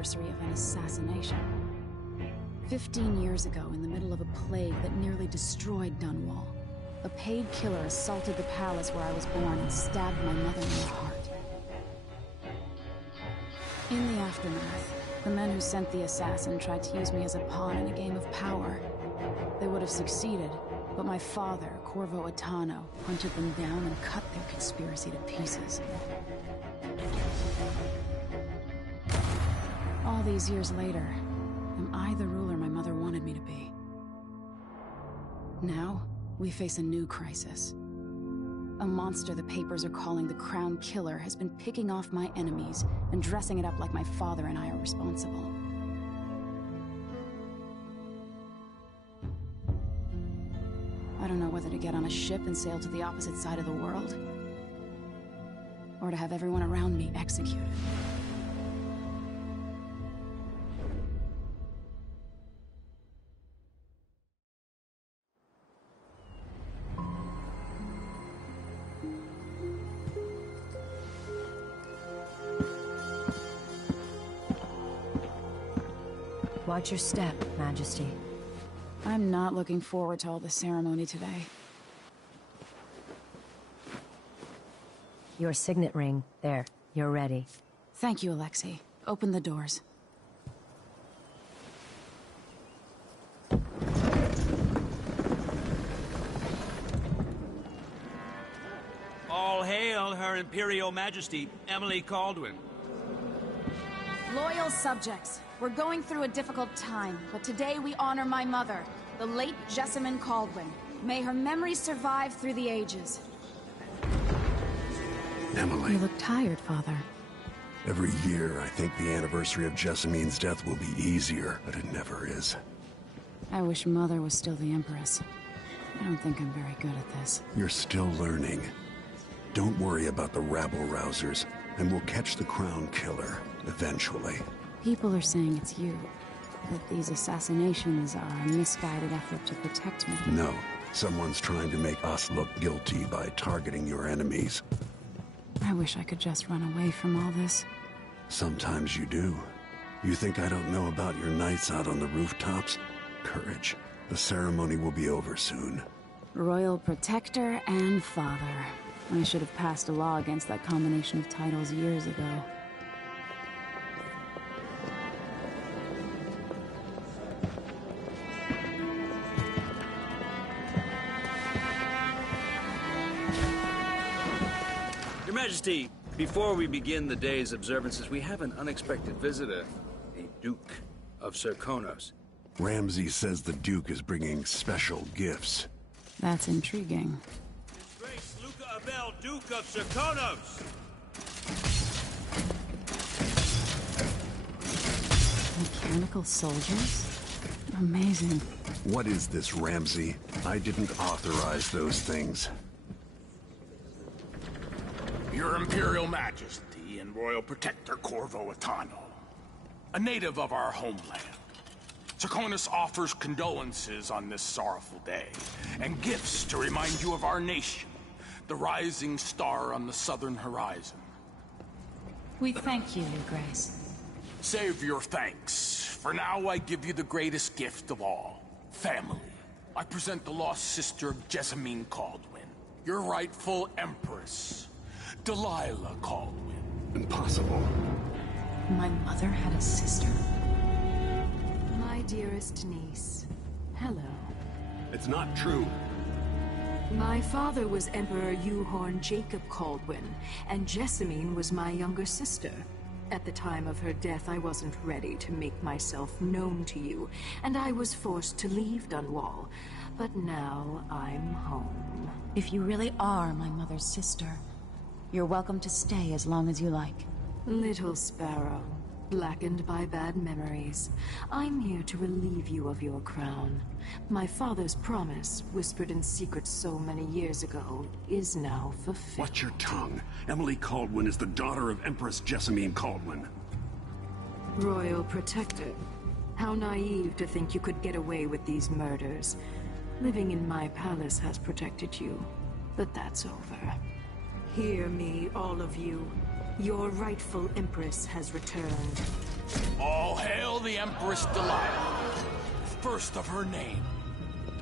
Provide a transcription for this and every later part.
anniversary of an assassination. 15 years ago, in the middle of a plague that nearly destroyed Dunwall, a paid killer assaulted the palace where I was born and stabbed my mother in the heart. In the aftermath, the men who sent the assassin tried to use me as a pawn in a game of power. They would have succeeded, but my father, Corvo Attano, hunted them down and cut their conspiracy to pieces. All these years later, am I the ruler my mother wanted me to be? Now, we face a new crisis. A monster the papers are calling the Crown Killer has been picking off my enemies and dressing it up like my father and I are responsible. I don't know whether to get on a ship and sail to the opposite side of the world, or to have everyone around me executed. Watch your step, Majesty. I'm not looking forward to all the ceremony today. Your signet ring. There. You're ready. Thank you, Alexei. Open the doors. All hail Her Imperial Majesty, Emily Caldwin. Loyal subjects, we're going through a difficult time, but today we honor my mother, the late Jessamine Caldwin. May her memory survive through the ages. Emily. You look tired, Father. Every year, I think the anniversary of Jessamine's death will be easier, but it never is. I wish Mother was still the Empress. I don't think I'm very good at this. You're still learning. Don't worry about the rabble-rousers, and we'll catch the Crown Killer, eventually. People are saying it's you. That these assassinations are a misguided effort to protect me. No. Someone's trying to make us look guilty by targeting your enemies. I wish I could just run away from all this. Sometimes you do. You think I don't know about your nights out on the rooftops? Courage. The ceremony will be over soon. Royal Protector and Father. I should have passed a law against that combination of titles years ago. Your Majesty, before we begin the day's observances, we have an unexpected visitor, the Duke of Serkonos. Ramsay says the Duke is bringing special gifts. That's intriguing. His Grace Luca Abel, Duke of Serkonos! Mechanical soldiers? Amazing. What is this, Ramsay? I didn't authorize those things. Your Imperial Majesty and Royal Protector Corvo Attano, a native of our homeland. Serkonos offers condolences on this sorrowful day, and gifts to remind you of our nation, the rising star on the southern horizon. We thank you, Your Grace. Save your thanks. For now, I give you the greatest gift of all, family. I present the lost sister of Jessamine Caldwin, your rightful Empress, Delilah Caldwin. Impossible. My mother had a sister? My dearest niece, hello. It's not true. My father was Emperor Euhorn Jacob Caldwin, and Jessamine was my younger sister. At the time of her death, I wasn't ready to make myself known to you, and I was forced to leave Dunwall. But now I'm home. If you really are my mother's sister, you're welcome to stay as long as you like. Little sparrow, blackened by bad memories, I'm here to relieve you of your crown. My father's promise, whispered in secret so many years ago, is now fulfilled. Watch your tongue. Emily Caldwin is the daughter of Empress Jessamine Caldwin. Royal Protector, how naive to think you could get away with these murders. Living in my palace has protected you, but that's over. Hear me, all of you. Your rightful Empress has returned. All hail the Empress Delilah, first of her name.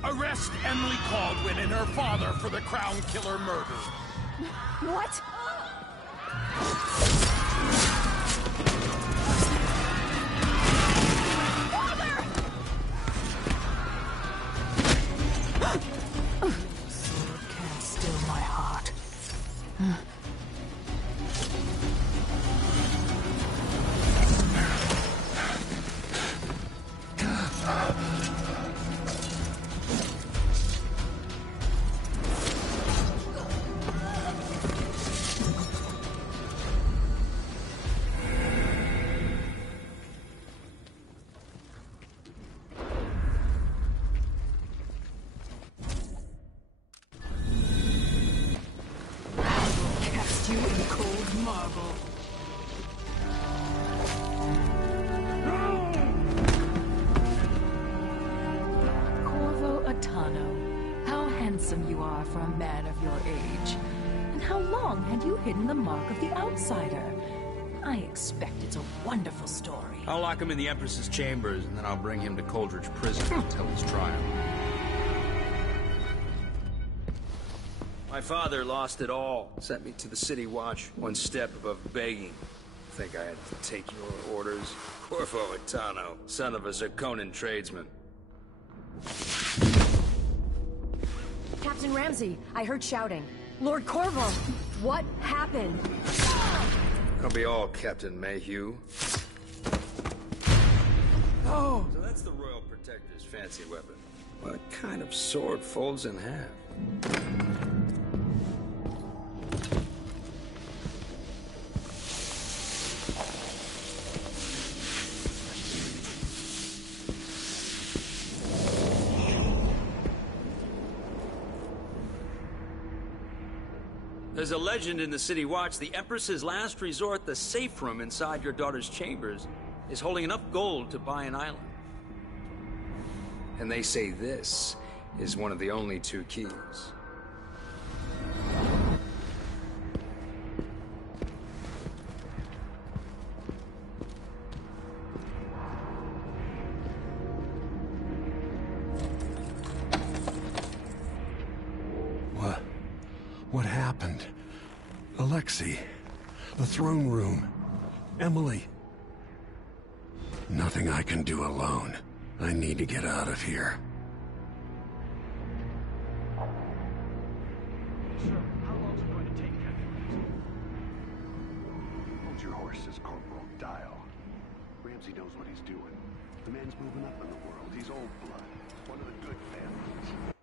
Arrest Emily Caldwin and her father for the Crown Killer murder. What? Sword can't still my heart. Cast you in cold marble. Corvo Atano, how handsome you are for a man of your age. And how long had you hidden the mark of the outsider? I expect it's a wonderful story. I'll lock him in the Empress's chambers, and then I'll bring him to Coldridge Prison until his trial. My father lost it all. Sent me to the City Watch, one step above begging. Think I had to take your orders? Corvo Atano, son of a Zirconan tradesman. Captain Ramsey, I heard shouting. Lord Corvo, what happened? I'll be all Captain Mayhew. Oh! So that's the Royal Protector's fancy weapon. What kind of sword folds in half? There's a legend in the City Watch. The Empress's last resort, the safe room inside your daughter's chambers, is holding enough gold to buy an island. And they say this is one of the only two keys. What happened? Alexei, the throne room, Emily. Nothing I can do alone. I need to get out of here. Sir, how long is it going to take, Captain? Hold your horses, Corporal. Dial. Ramsey knows what he's doing. The man's moving up in the world. He's old blood. One of the good families.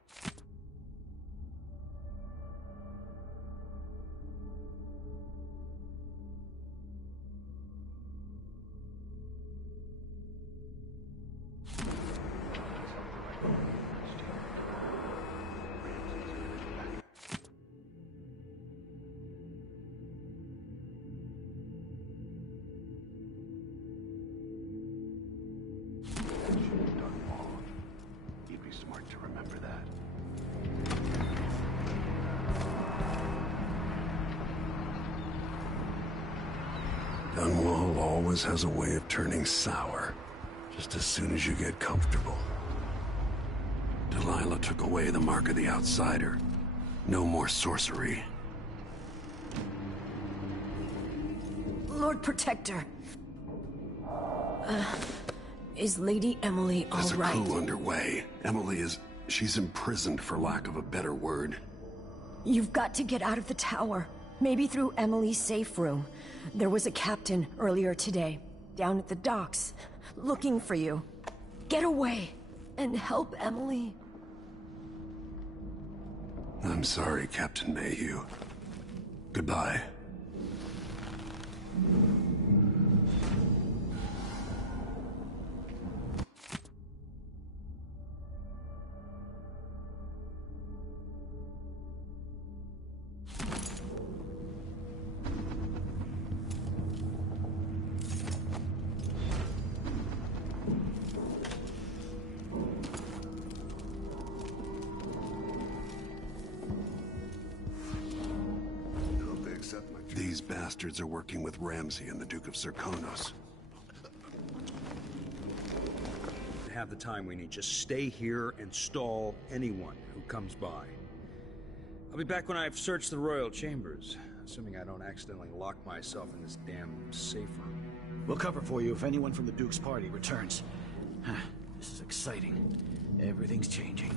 You'd be smart to remember that. Dunwall always has a way of turning sour, just as soon as you get comfortable. Delilah took away the mark of the outsider. No more sorcery. Lord Protector. Is Lady Emily all There's a right? coup underway. Emily is... she's imprisoned, for lack of a better word. You've got to get out of the tower. Maybe through Emily's safe room. There was a captain earlier today, down at the docks, looking for you. Get away, and help Emily. I'm sorry, Captain Mayhew. Goodbye. These bastards are working with Ramsey and the Duke of Zirconos. have the time we need. Just stay here and stall anyone who comes by. I'll be back when I've searched the royal chambers, assuming I don't accidentally lock myself in this damn safe room. We'll cover for you if anyone from the Duke's party returns. This is exciting. Everything's changing.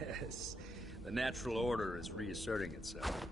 Yes, the natural order is reasserting itself.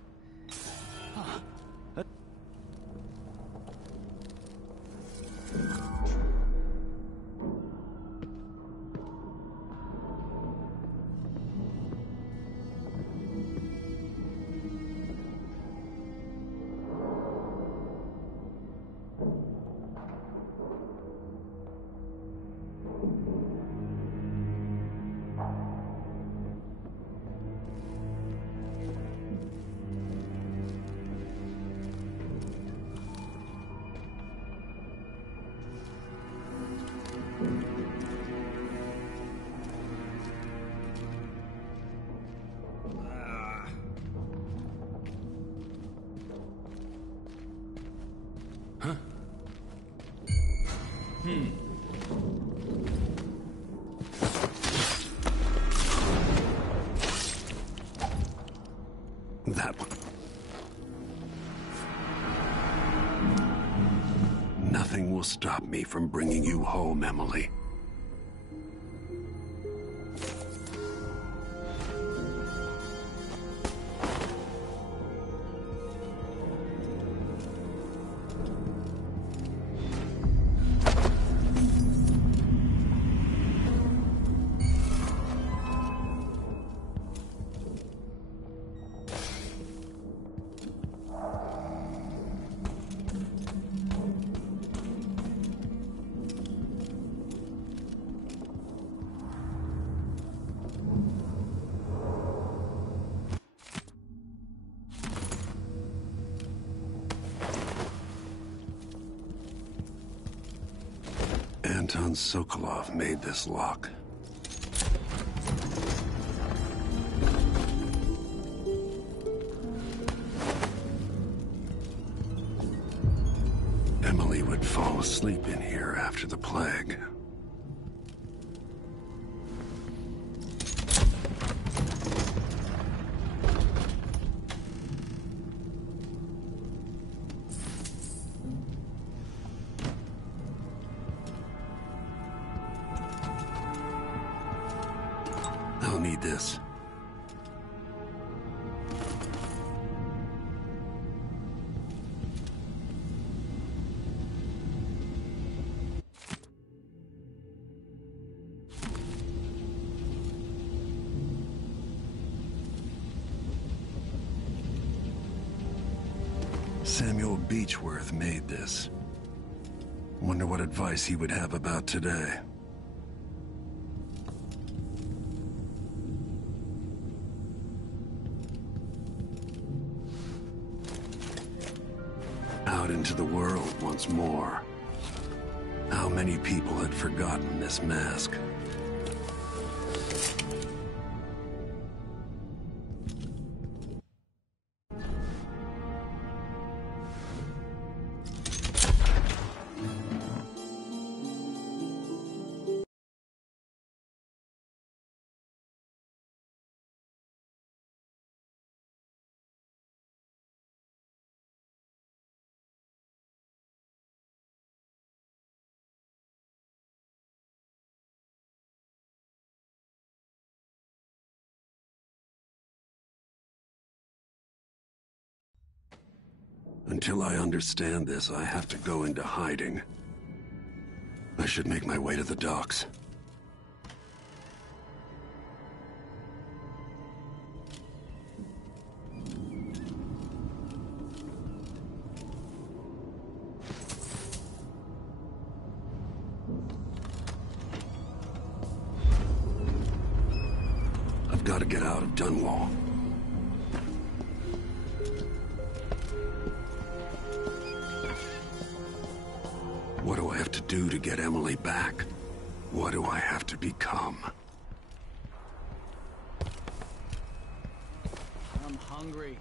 That one. Nothing will stop me from bringing you home, Emily. Anton Sokolov made this lock. Emily would fall asleep in here after the plague. I'll need this. Samuel Beechworth made this. Wonder what advice he would have about today. Out into the world once more. How many people had forgotten this mask? Until I understand this, I have to go into hiding. I should make my way to the docks. I've got to get out of Dunwall. What do I have to do to get Emily back? What do I have to become? I'm hungry.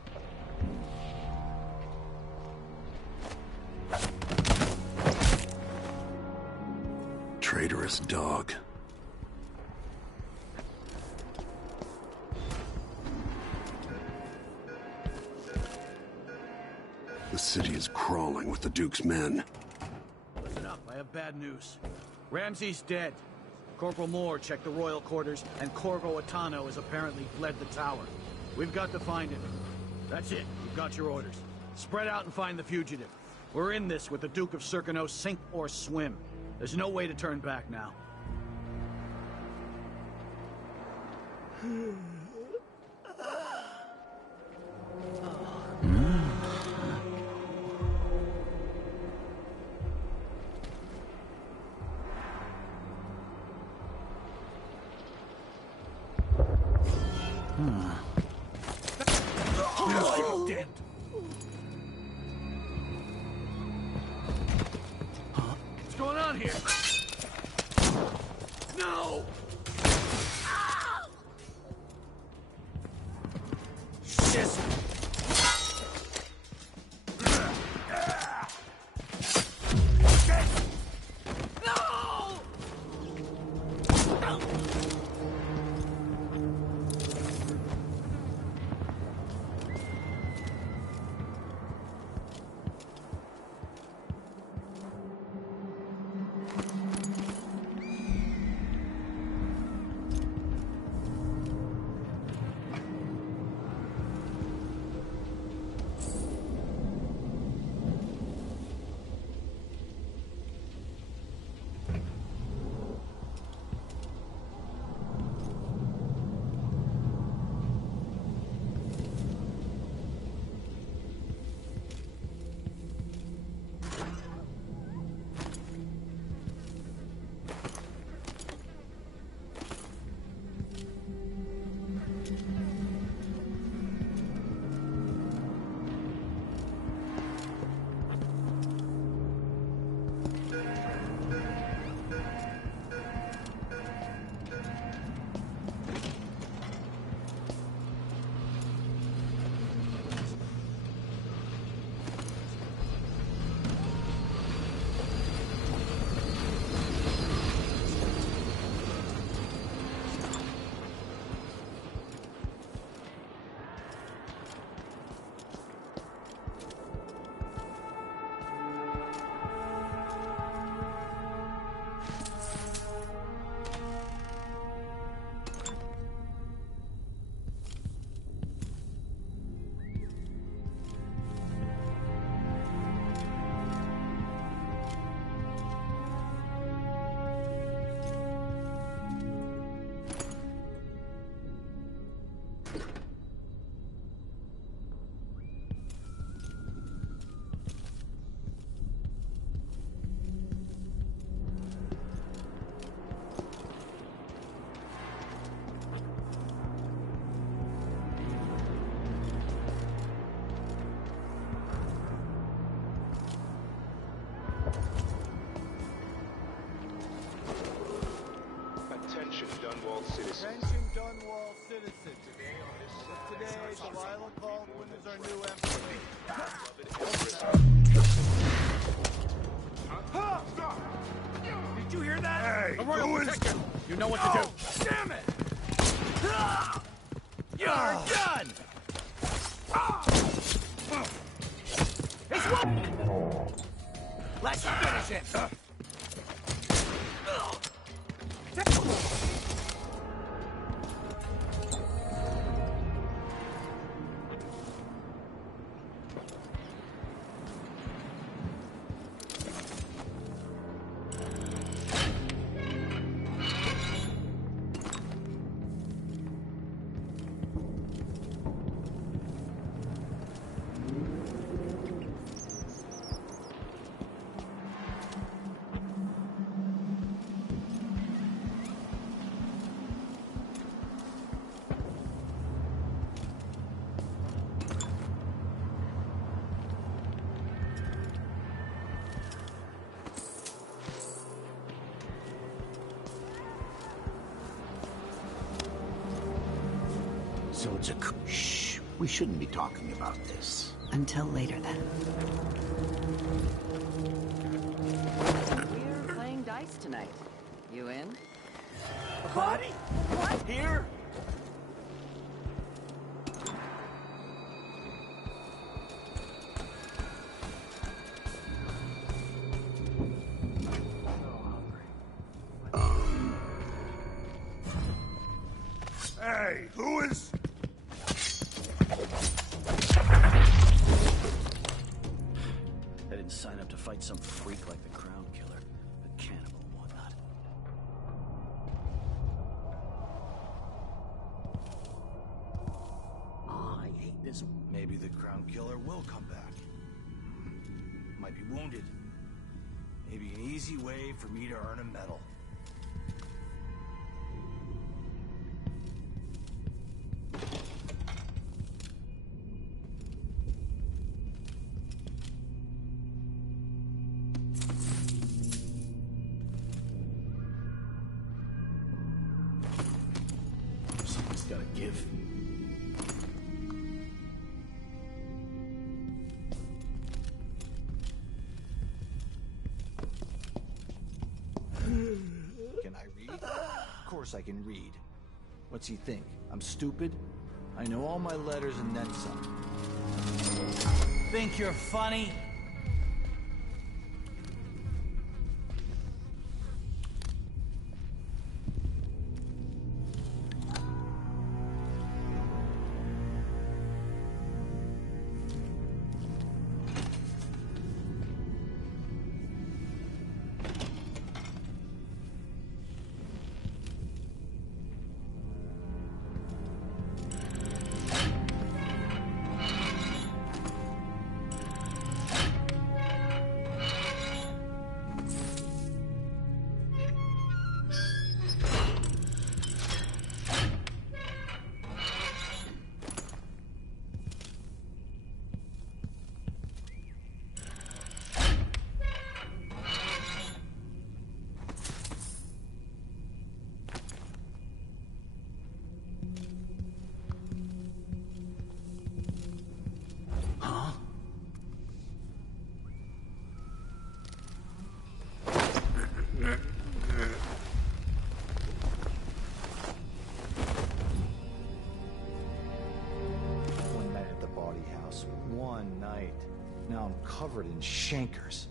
Traitorous dog. The city is crawling with the Duke's men. Listen up, I have bad news. Ramsey's dead. Corporal Moore checked the royal quarters, and Corvo Attano has apparently fled the tower. We've got to find him. That's it. You've got your orders. Spread out and find the fugitive. We're in this with the Duke of Circano, sink or swim. There's no way to turn back now. What's going on here? No! Shit! Attention, Dunwall citizens. Attention, Dunwall citizens. Today, Delilah Caldwin is our new emperor. Did you hear that? Hey, A royal protector! You know what to do. Damn it! You're done! It's one! Let's finish it! So it's a shh. We shouldn't be talking about this. Until later, then. We're playing dice tonight. You in? A body? What? Here? Hey, who is... I didn't sign up to fight some freak like the Crown Killer, a cannibal and whatnot. I hate this. Maybe the Crown Killer will come back. Might be wounded. Maybe an easy way for me to earn a medal. Something's gotta give. Can I read? Of course I can read. What's he think? I'm stupid? I know all my letters and then some. Think you're funny? One night at the body house. One night. Now I'm covered in chancres.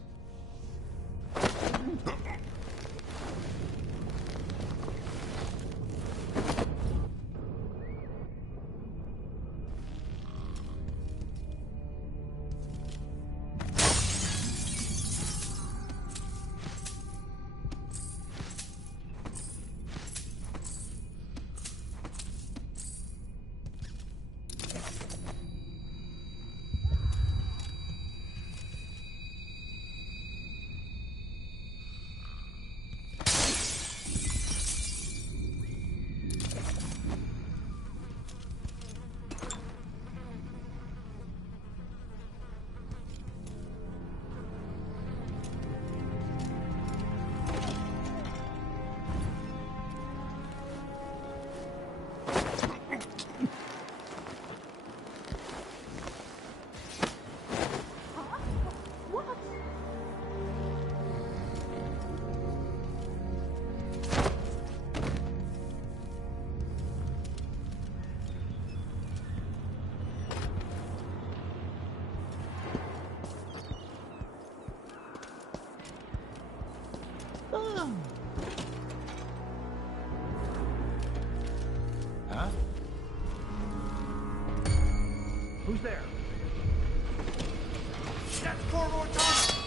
Huh? Who's there? That's Corvo O'Tana!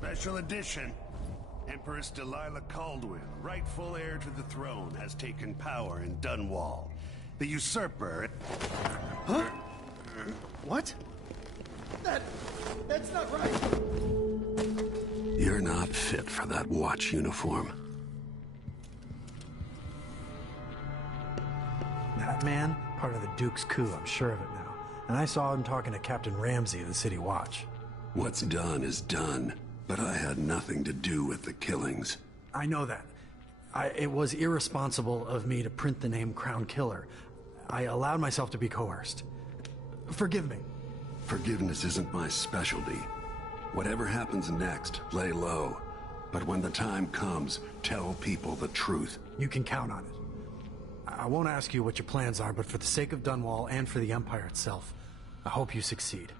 Special edition. Empress Delilah Caldwin, rightful heir to the throne, has taken power in Dunwall. The usurper... Huh? What? That's not right. You're not fit for that watch uniform. That man, part of the Duke's coup, I'm sure of it now. and I saw him talking to Captain Ramsey of the City Watch. What's done is done, but I had nothing to do with the killings. I know that. It was irresponsible of me to print the name Crown Killer. I allowed myself to be coerced. Forgive me. Forgiveness isn't my specialty. Whatever happens next, lay low. But when the time comes, tell people the truth. You can count on it. I won't ask you what your plans are, but for the sake of Dunwall and for the Empire itself, I hope you succeed.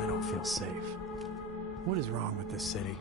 I don't feel safe. What is wrong with this city?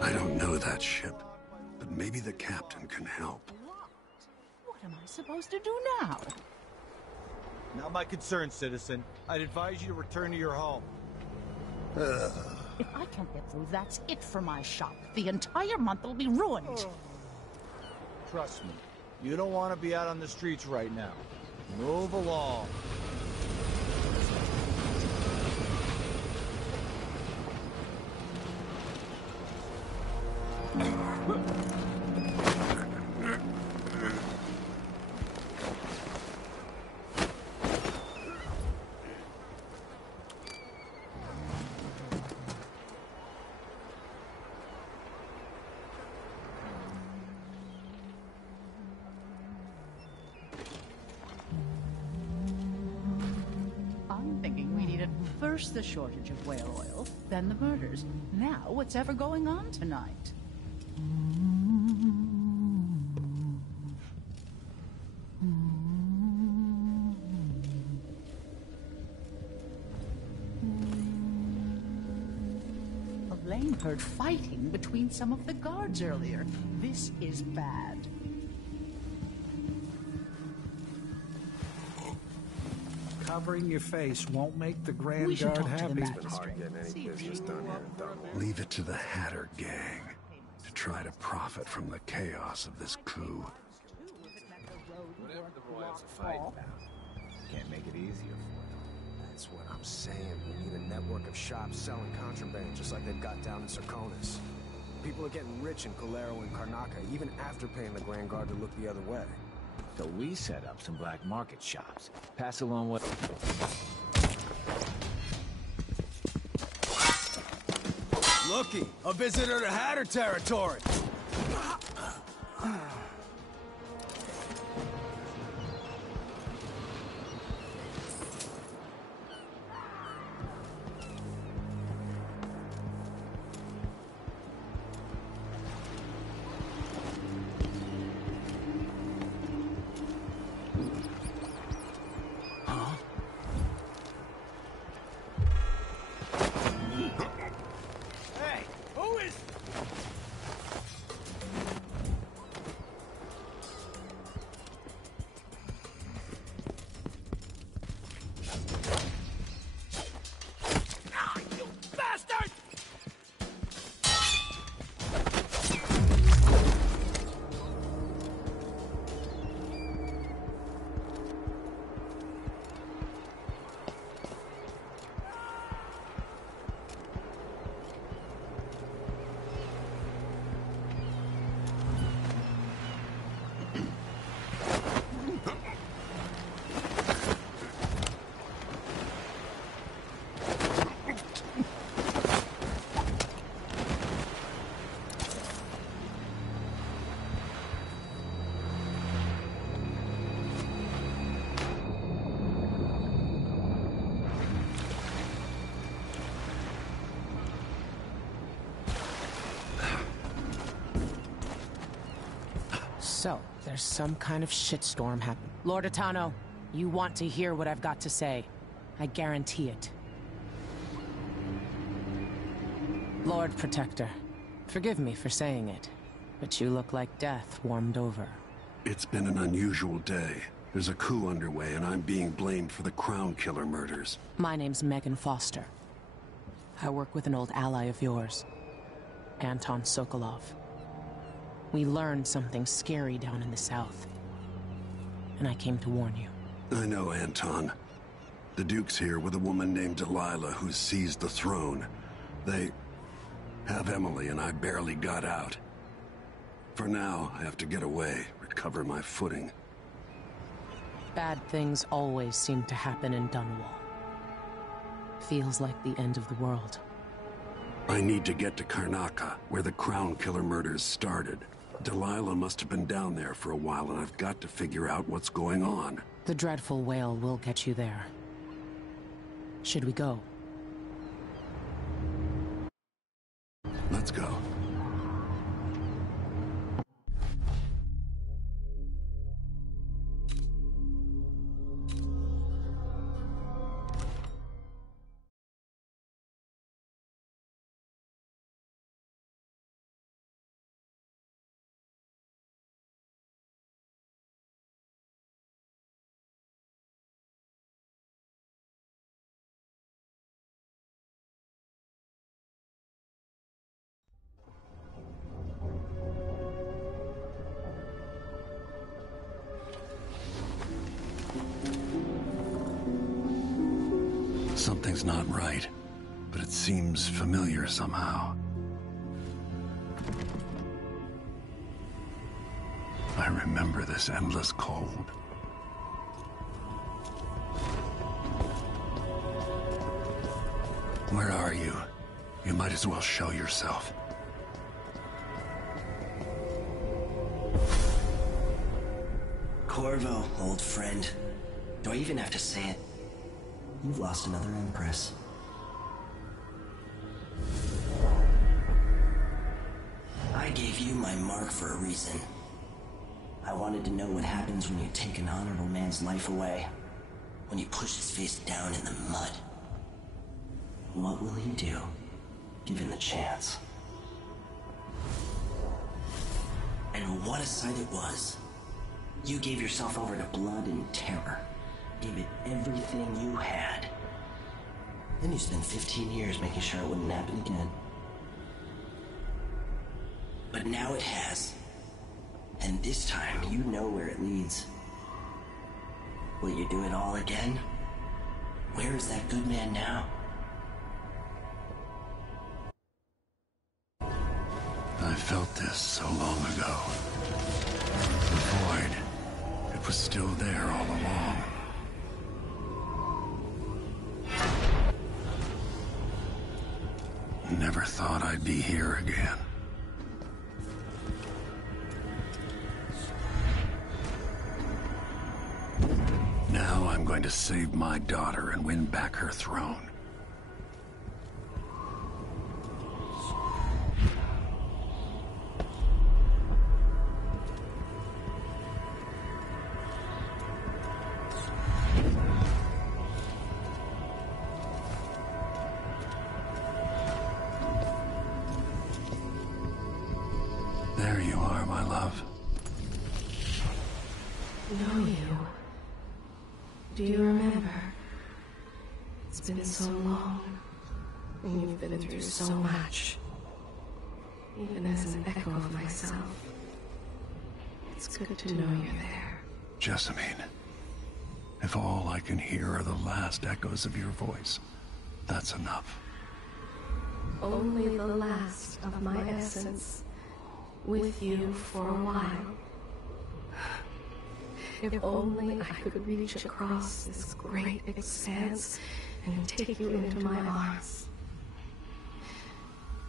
I don't know that ship, but maybe the captain can help. What am I supposed to do now? Not my concern, citizen. I'd advise you to return to your home. If I can't get through, that's it for my shop. The entire month will be ruined. Trust me, you don't want to be out on the streets right now. Move along. I'm thinking we needed first the shortage of whale oil, then the murders. Now what's ever going on tonight? Elaine heard fighting between some of the guards earlier. This is bad. Covering your face won't make the Grand We should Guard talk to happy. the It's been hard magistrate. getting any business done here in Dunwall. Leave it to the Hatter gang to try to profit from the chaos of this coup. Whatever the Royals are fighting about, can't make it easier for them. That's what I'm saying. We need a network of shops selling contraband, just like they've got down in Serconis. People are getting rich in Calero and Karnaca, even after paying the Grand Guard to look the other way. So we set up some black market shops. Pass along what... Looky, a visitor to Hatter territory. Hey, who is... You bastard! So, there's some kind of shitstorm happening. Lord Atano, you want to hear what I've got to say. I guarantee it. Lord Protector, forgive me for saying it, but you look like death warmed over. It's been an unusual day. There's a coup underway, and I'm being blamed for the Crown Killer murders. My name's Megan Foster. I work with an old ally of yours, Anton Sokolov. We learned something scary down in the south, and I came to warn you. I know, Anton. The Duke's here with a woman named Delilah who's seized the throne. They have Emily, and I barely got out. For now, I have to get away, recover my footing. Bad things always seem to happen in Dunwall. Feels like the end of the world. I need to get to Karnaca, where the Crown Killer murders started. Delilah must have been down there for a while, and I've got to figure out what's going on. The dreadful whale will get you there. Should we go? Let's go. Something's not right, but it seems familiar somehow. I remember this endless cold. Where are you? You might as well show yourself. Corvo, old friend. Do I even have to say it? You've lost another Empress. I gave you my mark for a reason. I wanted to know what happens when you take an honorable man's life away. When you push his face down in the mud. What will he do, given the chance? And what a sight it was. You gave yourself over to blood and terror. Gave it everything you had. Then you spent 15 years making sure it wouldn't happen again. But now it has. And this time, you know where it leads. Will you do it all again? Where is that good man now? I felt this so long ago. The void. It was still there all along. Never thought I'd be here again. Now I'm going to save my daughter and win back her throne. There you are, my love. Know you. Do you remember? It's been so long, and you've been through so much. Even as an echo of myself, it's good to know you're there. Jessamine, if all I can hear are the last echoes of your voice, that's enough. Only the last of my essence, with you for a while. If only I could reach across this great expanse and take you into my arms.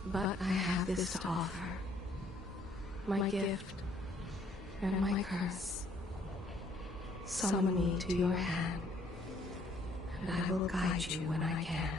But I have this to offer. My gift and my curse. Summon me to your hand, and I will guide you when I can.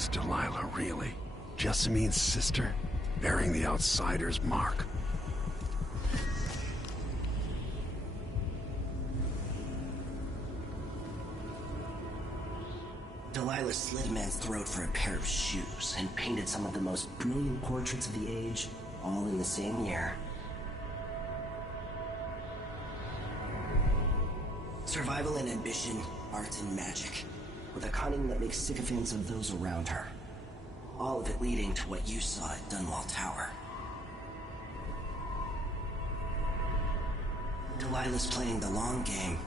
She's Delilah, really. Jessamine's sister, bearing the outsider's mark. Delilah slit a man's throat for a pair of shoes and painted some of the most brilliant portraits of the age, all in the same year. Survival and ambition, art and magic, with a cunning that makes sycophants of those around her. All of it leading to what you saw at Dunwall Tower. Delilah's playing the long game,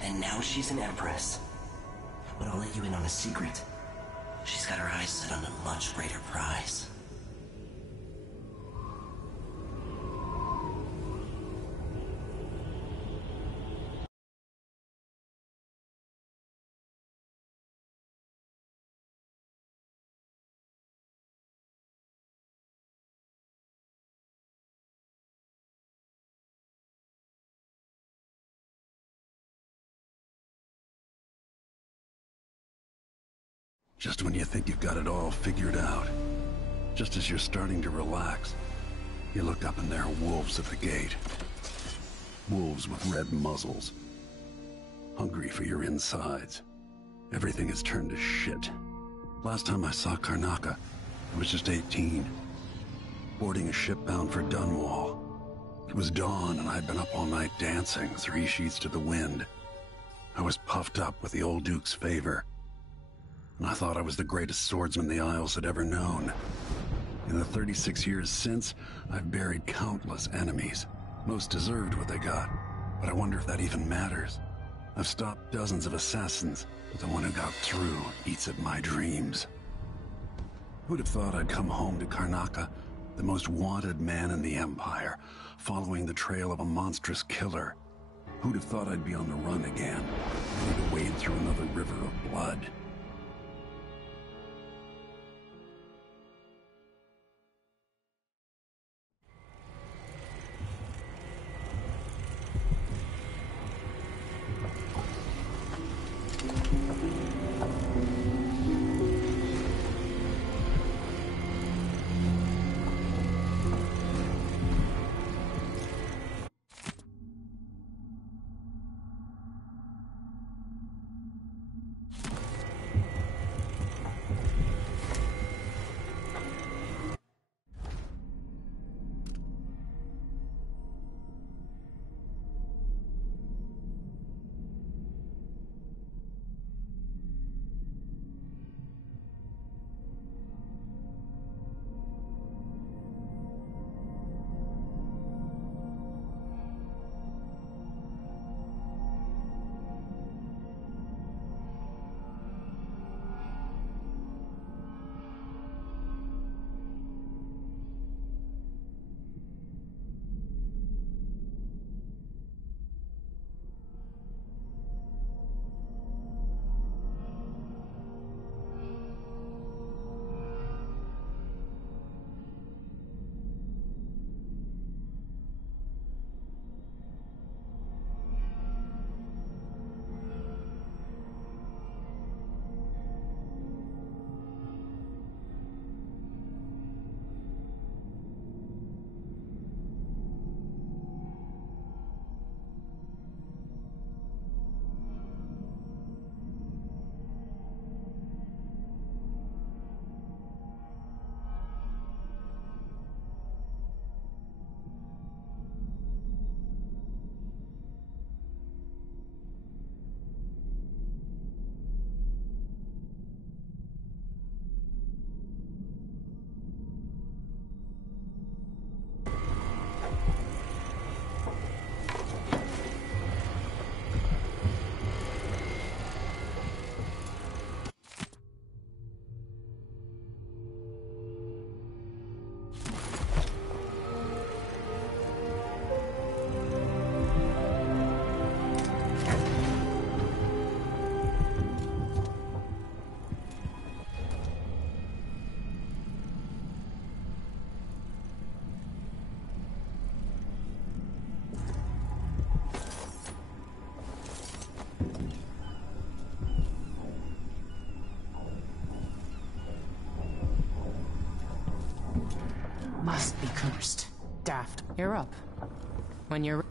and now she's an empress. But I'll let you in on a secret. She's got her eyes set on a much greater prize. Just when you think you've got it all figured out, just as you're starting to relax, you look up and there are wolves at the gate. Wolves with red muzzles. Hungry for your insides. Everything has turned to shit. Last time I saw Karnaca, I was just 18. Boarding a ship bound for Dunwall. It was dawn and I'd been up all night dancing, 3 sheets to the wind. I was puffed up with the old Duke's favor. And I thought I was the greatest swordsman the Isles had ever known. In the 36 years since, I've buried countless enemies. Most deserved what they got, but I wonder if that even matters. I've stopped dozens of assassins, but the one who got through eats at my dreams. Who'd have thought I'd come home to Karnaca, the most wanted man in the Empire, following the trail of a monstrous killer? Who'd have thought I'd be on the run again, ready to wade through another river of blood? Daft. You're up. When you're...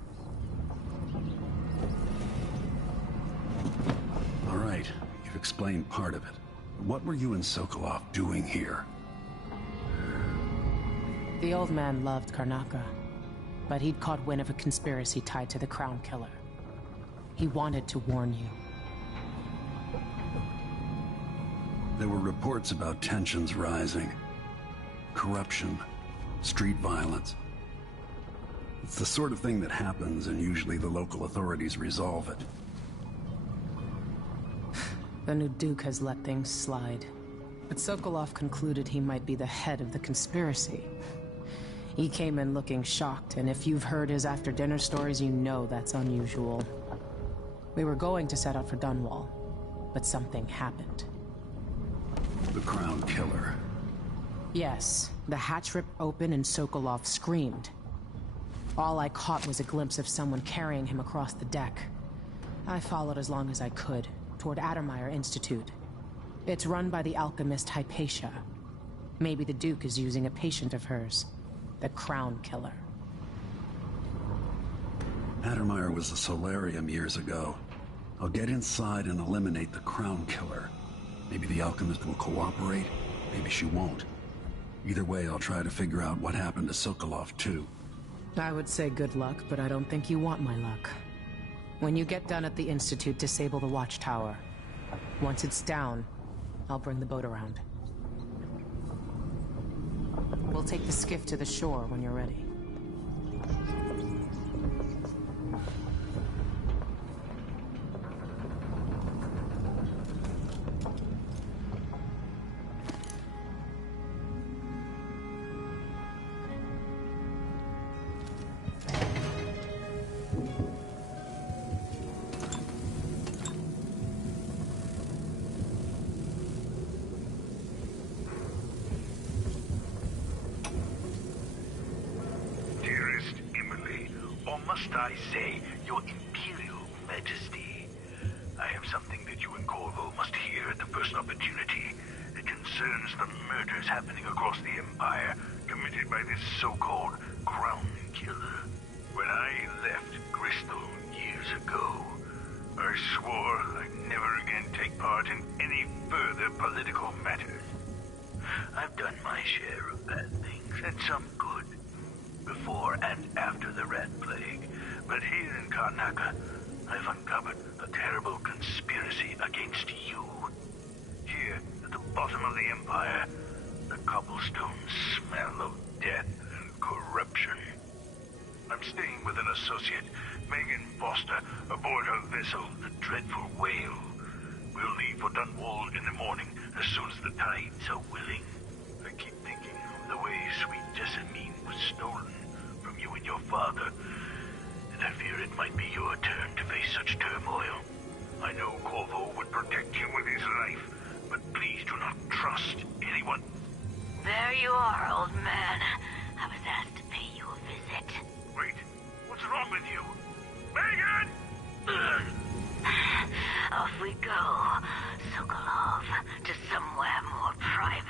All right, you've explained part of it. What were you and Sokolov doing here? The old man loved Karnaka, but he'd caught wind of a conspiracy tied to the Crown Killer. He wanted to warn you. There were reports about tensions rising. Corruption, street violence. It's the sort of thing that happens, and usually the local authorities resolve it. The new Duke has let things slide. But Sokolov concluded he might be the head of the conspiracy. He came in looking shocked, and if you've heard his after-dinner stories, you know that's unusual. We were going to set out for Dunwall, but something happened. The Crown Killer. Yes, the hatch ripped open and Sokolov screamed. All I caught was a glimpse of someone carrying him across the deck. I followed as long as I could, toward Addermeyer Institute. It's run by the alchemist Hypatia. Maybe the Duke is using a patient of hers, the Crown Killer. Addermeyer was a solarium years ago. I'll get inside and eliminate the Crown Killer. Maybe the alchemist will cooperate, maybe she won't. Either way, I'll try to figure out what happened to Sokolov, too. I would say good luck, but I don't think you want my luck. When you get done at the Institute, disable the watchtower. Once it's down, I'll bring the boat around. We'll take the skiff to the shore when you're ready. Must I say, Your Imperial Majesty? I have something that you and Corvo must hear at the first opportunity. It concerns the murders happening across the Empire, committed by this so-called Crown Killer. When I left Bristol years ago, I swore I'd never again take part in any further political matters. I've done my share of bad things, and some good, before and after the Rat Plague. But here in Karnaka, I've uncovered a terrible conspiracy against you. Here, at the bottom of the Empire, the cobblestones smell of death and corruption. I'm staying with an associate, Megan Foster, aboard her vessel, the Dreadful Whale. We'll leave for Dunwall in the morning, as soon as the tides are willing. I keep thinking of the way sweet Jessamine was stolen from you and your father, and I fear it might be your turn to face such turmoil. I know Corvo would protect you with his life, but please do not trust anyone. There you are, old man. I was asked to pay you a visit. Wait, what's wrong with you? Megan! Off we go, Sokolov, to somewhere more private.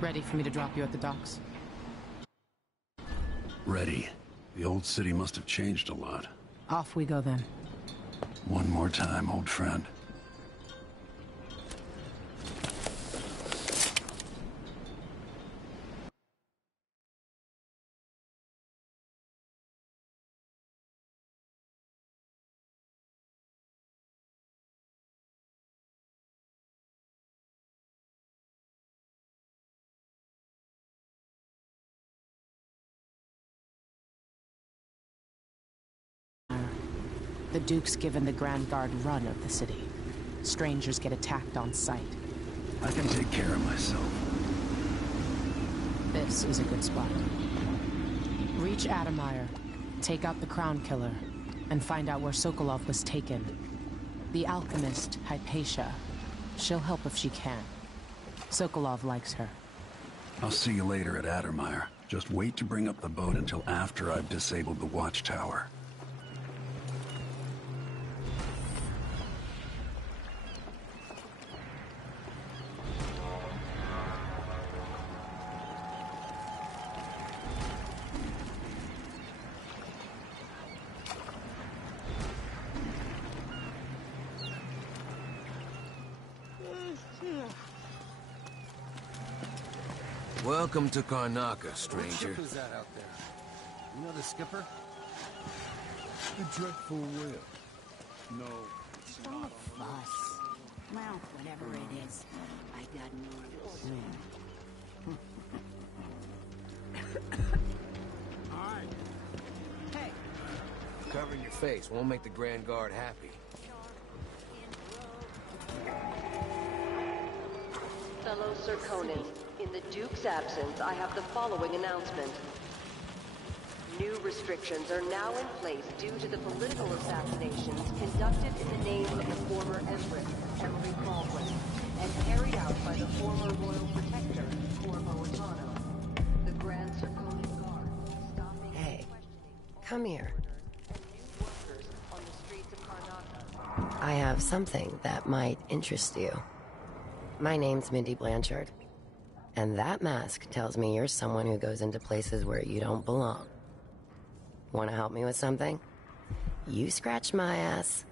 Ready for me to drop you at the docks? Ready. The old city must have changed a lot. Off we go then. One more time, old friend. The Duke's given the Grand Guard run of the city. Strangers get attacked on sight. I can take care of myself. This is a good spot. Reach Adamire, take out the Crown Killer, and find out where Sokolov was taken. The alchemist, Hypatia. She'll help if she can. Sokolov likes her. I'll see you later at Adamire. Just wait to bring up the boat until after I've disabled the watchtower. Welcome to Karnaca, stranger. What ship is that out there? You know the skipper? The dreadful whale. No. Don't fuss. Well, whatever it is, I got more. Alright. Hey. Covering your face won't make the Grand Guard happy. Fellow Serkonans, in the Duke's absence, I have the following announcement. New restrictions are now in place due to the political assassinations conducted in the name of the former Empress, Emily Baldwin, and carried out by the former Royal Protector, Corvo Attano. The Grand Serkonan Guard stopping Hey, come here. new workers on the streets of Karnaca. I have something that might interest you. My name's Mindy Blanchard, and that mask tells me you're someone who goes into places where you don't belong. Want to help me with something? You scratch my ass,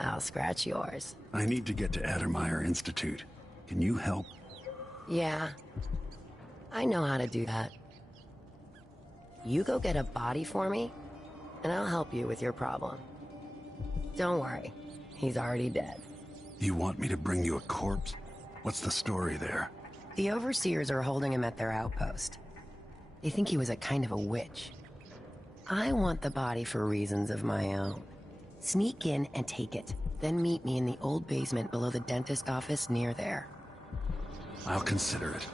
I'll scratch yours. I need to get to Adamire Institute. Can you help? Yeah, I know how to do that. You go get a body for me, and I'll help you with your problem. Don't worry, he's already dead. You want me to bring you a corpse? What's the story there? The overseers are holding him at their outpost. They think he was a kind of a witch. I want the body for reasons of my own. Sneak in and take it, then meet me in the old basement below the dentist office near there. I'll consider it.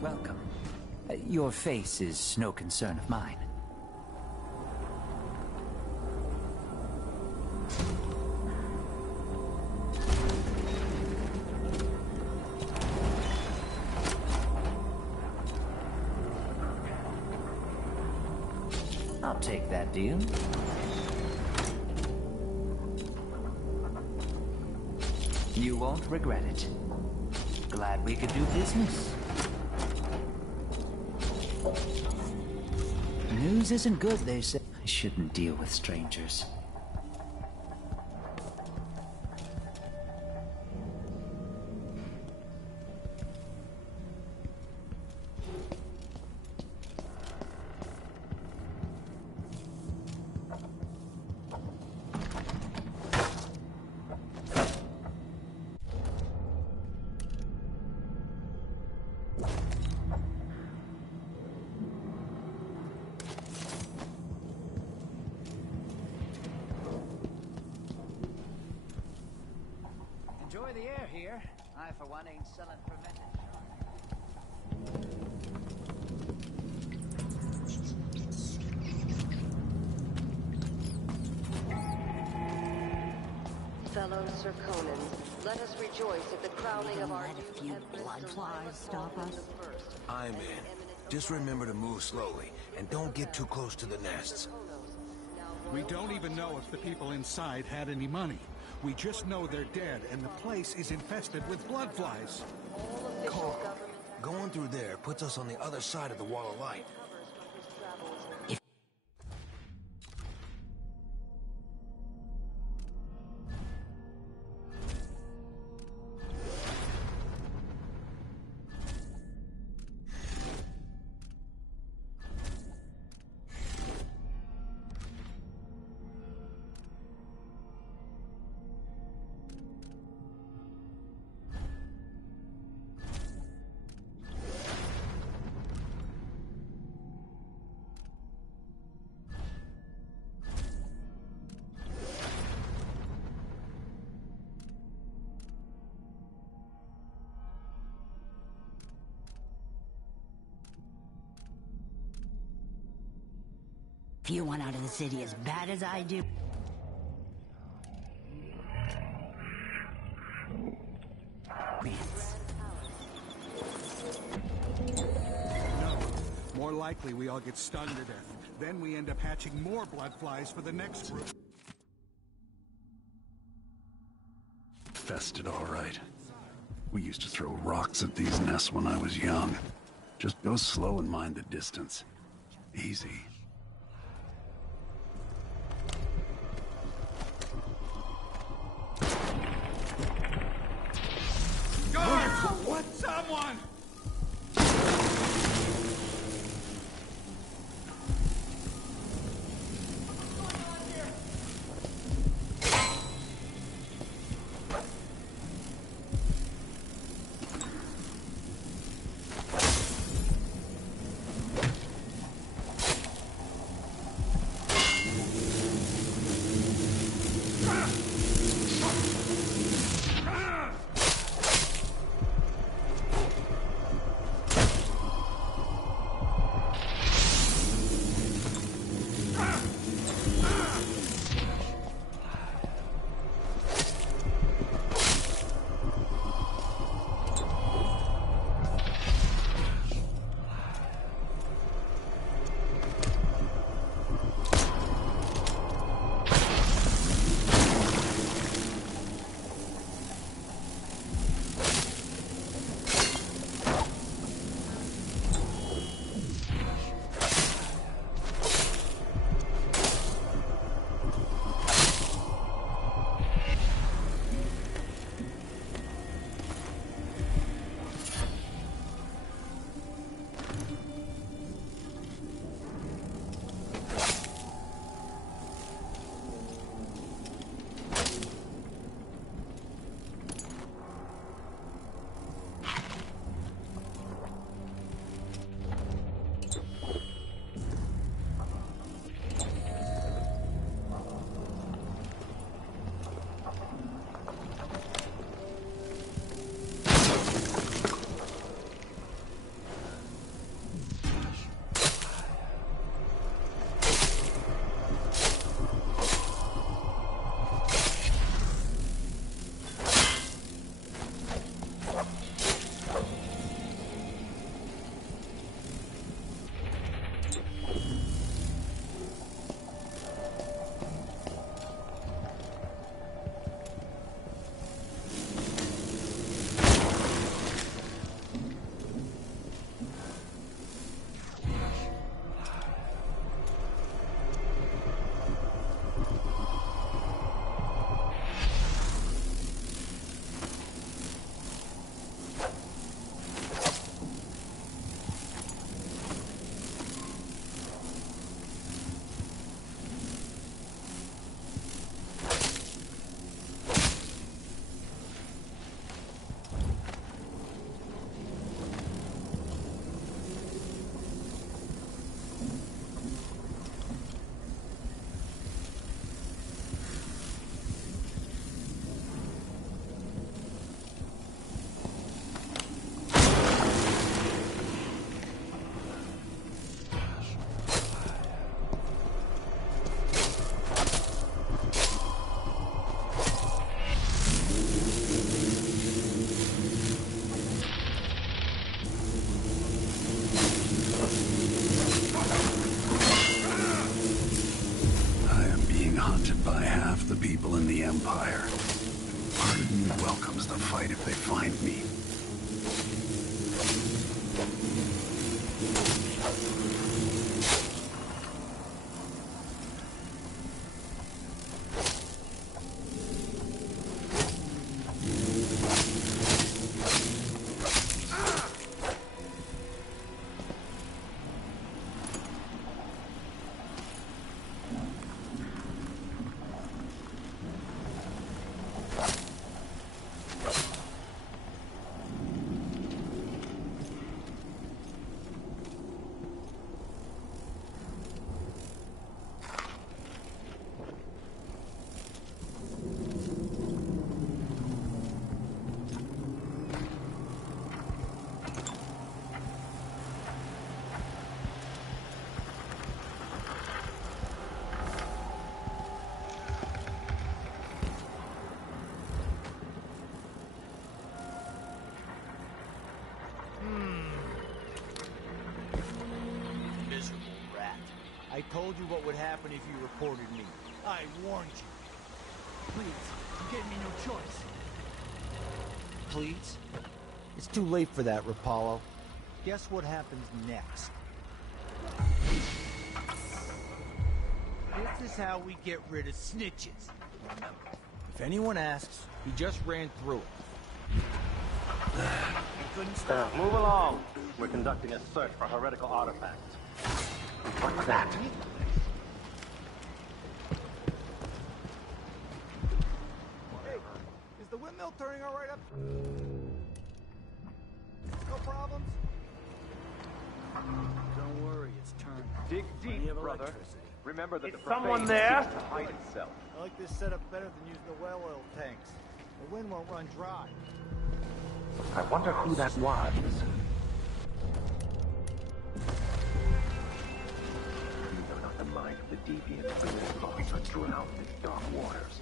Welcome. Your face is no concern of mine. I'll take that deal. You won't regret it. Glad we could do business. News isn't good, they say. I shouldn't deal with strangers. Enjoy the air here. I, for one, ain't selling fermented. Fellow Serkonans, let us rejoice at the crowning of our new Empress stop us. I'm in. Just remember to move slowly, and don't get too close to the nests. We don't even know if the people inside had any money. We just know they're dead, and the place is infested with blood flies. Carl, going through there puts us on the other side of the wall of light. If you want out of the city as bad as I do... No. More likely we all get stunned to death. Then we end up hatching more blood flies for the next group. Fested all right. We used to throw rocks at these nests when I was young. Just go slow and mind the distance. Easy. Guard! What? Someone! Empire. Part of me welcomes the fight if they find me. I told you what would happen if you reported me. I warned you. Please, you gave me no choice. Please? It's too late for that, Rapallo. Guess what happens next? This is how we get rid of snitches. Remember, if anyone asks, he just ran through it. He couldn't stop. Move along. We're conducting a search for heretical artifacts. What's that? Hey, is the windmill turning all right up? No problems? Don't worry, it's turned. Dig Plenty deep, of brother. electricity. Remember that Is the profane someone there? seeks to hide itself. I like this setup better than using the well oil tanks. The wind won't run dry. I wonder who that was. You know not the mind of the deviant, but his thoughts are drowned in dark waters.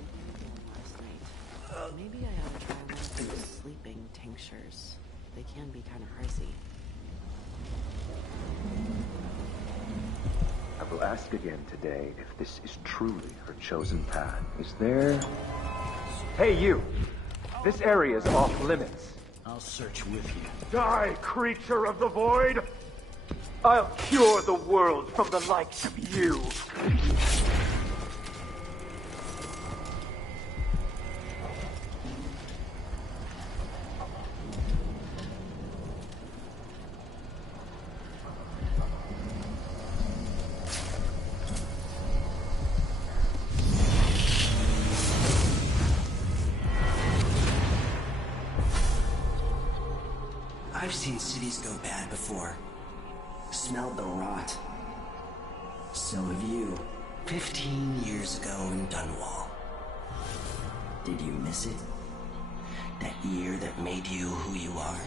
Maybe I ought to try one of those sleeping tinctures. They can be kind of pricey. I will ask again today if this is truly her chosen path. Is there... Hey, you! This area is off limits. I'll search with you. Die, creature of the void! I'll cure the world from the likes of you! I've seen cities go bad before. Smelled the rot. So have you. 15 years ago in Dunwall. Did you miss it? That year that made you who you are?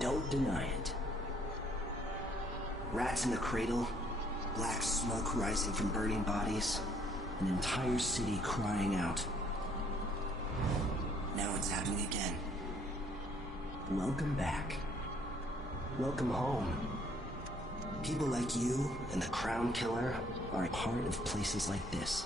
Don't deny it. Rats in the cradle, black smoke rising from burning bodies, an entire city crying out. Now it's happening again. Welcome back. Welcome home. People like you and the Crown Killer are a part of places like this.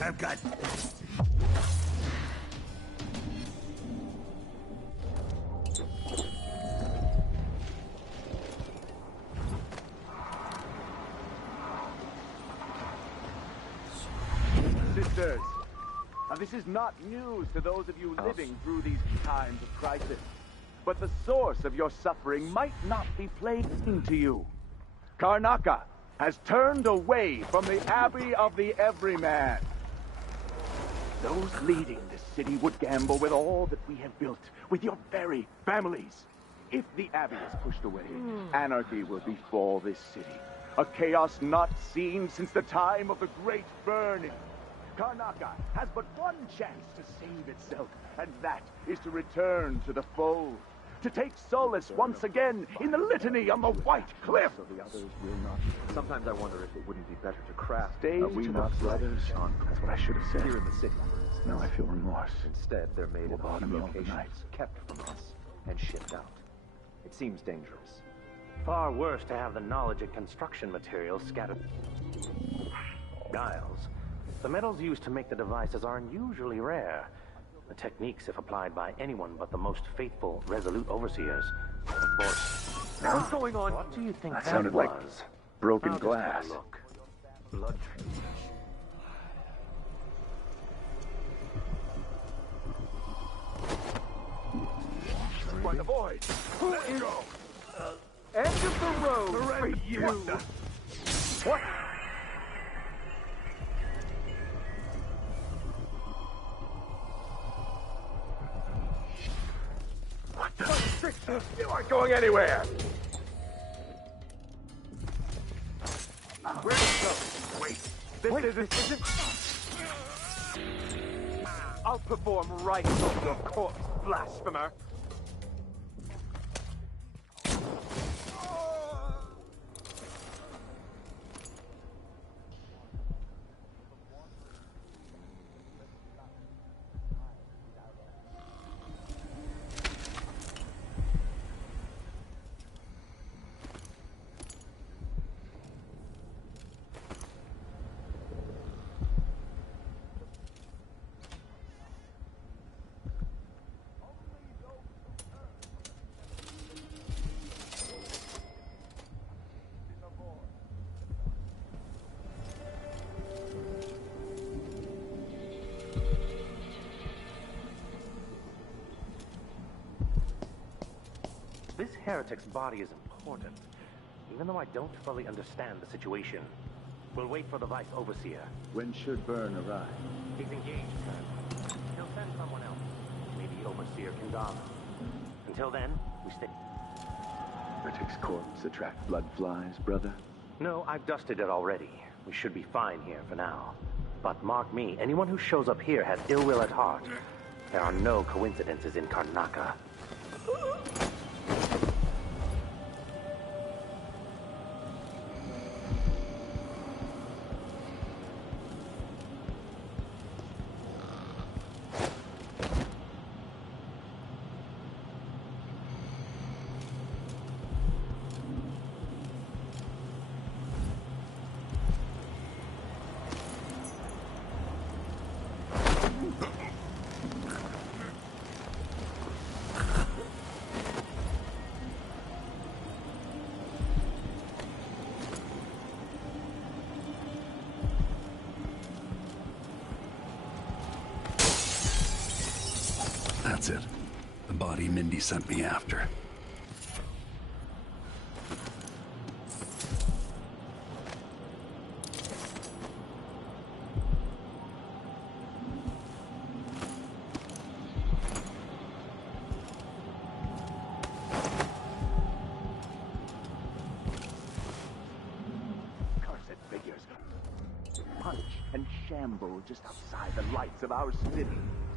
I've got... Sisters, now this is not news to those of you living through these times of crisis. But the source of your suffering might not be plain to you. Karnaca has turned away from the Abbey of the Everyman. Those leading this city would gamble with all that we have built, with your very families. If the Abbey is pushed away, anarchy will befall this city. A chaos not seen since the time of the Great Burning. Karnaca has but one chance to save itself, and that is to return to the fold. To take solace once again in the litany on the White Cliff. So the others will not. Sometimes I wonder if it wouldn't be better to craft. Are we not brothers? That's what I should have said. Here in the city. Now I feel remorse. Instead, they're made in odd locations, kept from us, and shipped out. It seems dangerous. Far worse to have the knowledge and construction materials scattered. Giles. The metals used to make the devices are unusually rare. The techniques, if applied by anyone but the most faithful, resolute overseers. What's going on? What do you think that sounded was? like broken How does that glass. look? Blood. By the void! Who is... End of the road for you! What? What the? You aren't going anywhere! Where did it go? Wait, this isn't... I'll perform rites over your corpse, blasphemer! This heretic's body is important, even though I don't fully understand the situation. We'll wait for the Vice Overseer. When should Byrne arrive? He's engaged, sir. He'll send someone else. Maybe Overseer Kendama. Until then, we stay. Heretic's corpse attract blood flies, brother? No, I've dusted it already. We should be fine here for now. But mark me, anyone who shows up here has ill will at heart. There are no coincidences in Karnaca. That's it. The body Mindy sent me after. Cursed figures. Punch and shamble just outside the lights of our city,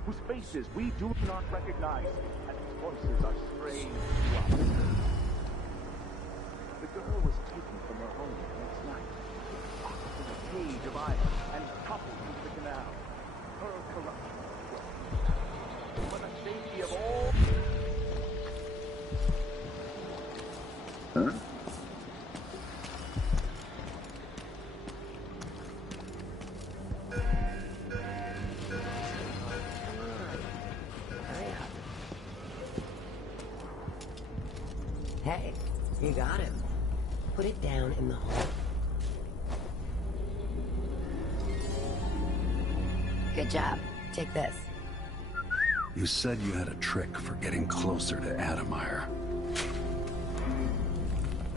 whose faces we do not recognize, and whose voices are strange to us. The girl was taken from her home next night, locked in a cage of iron, and toppled into the canal. Her corruption for the safety of all. Huh? Hey, you got him. Put it down in the hole. Good job. Take this. You said you had a trick for getting closer to Adamire.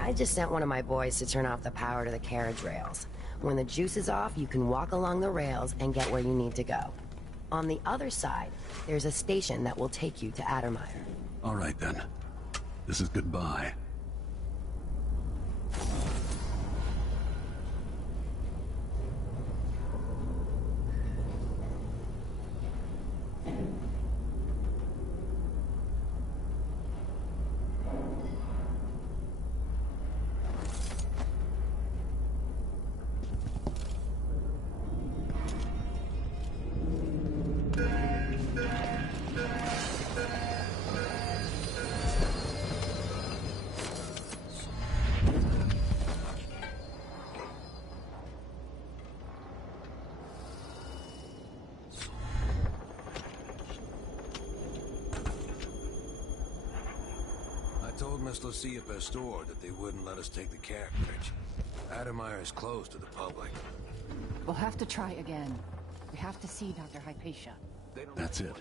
I just sent one of my boys to turn off the power to the carriage rails. When the juice is off, you can walk along the rails and get where you need to go. On the other side, there's a station that will take you to Adamire. All right, then. This is goodbye. I told Miss Lucia Pastor that they wouldn't let us take the carriage. Adamire is closed to the public. We'll have to try again. We have to see Dr. Hypatia. That's it.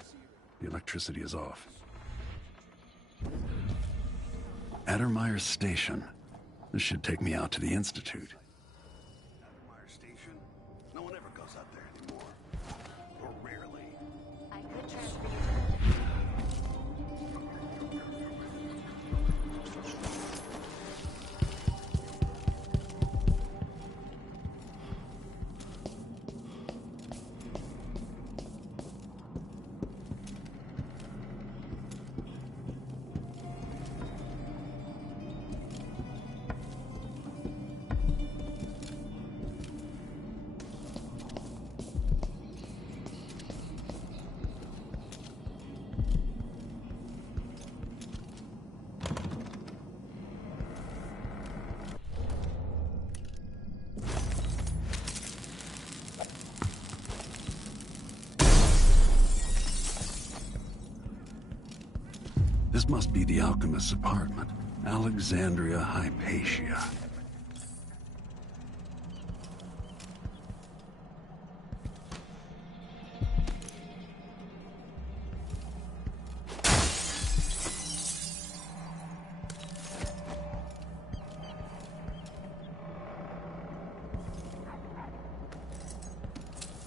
The electricity is off. Adamire Station. This should take me out to the Institute. Adamire Station? No one ever goes out there anymore. Or rarely. I could transfer you to the... must be the alchemist's apartment. Alexandria Hypatia.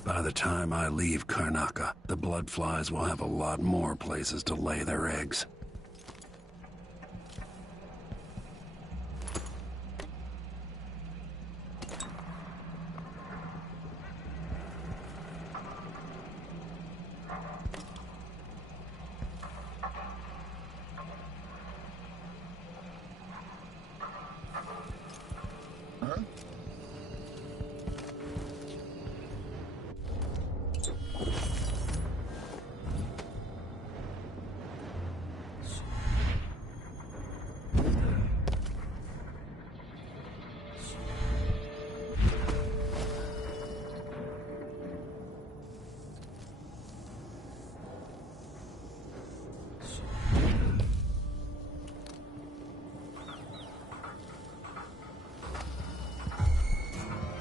By the time I leave Karnaca, the bloodflies will have a lot more places to lay their eggs.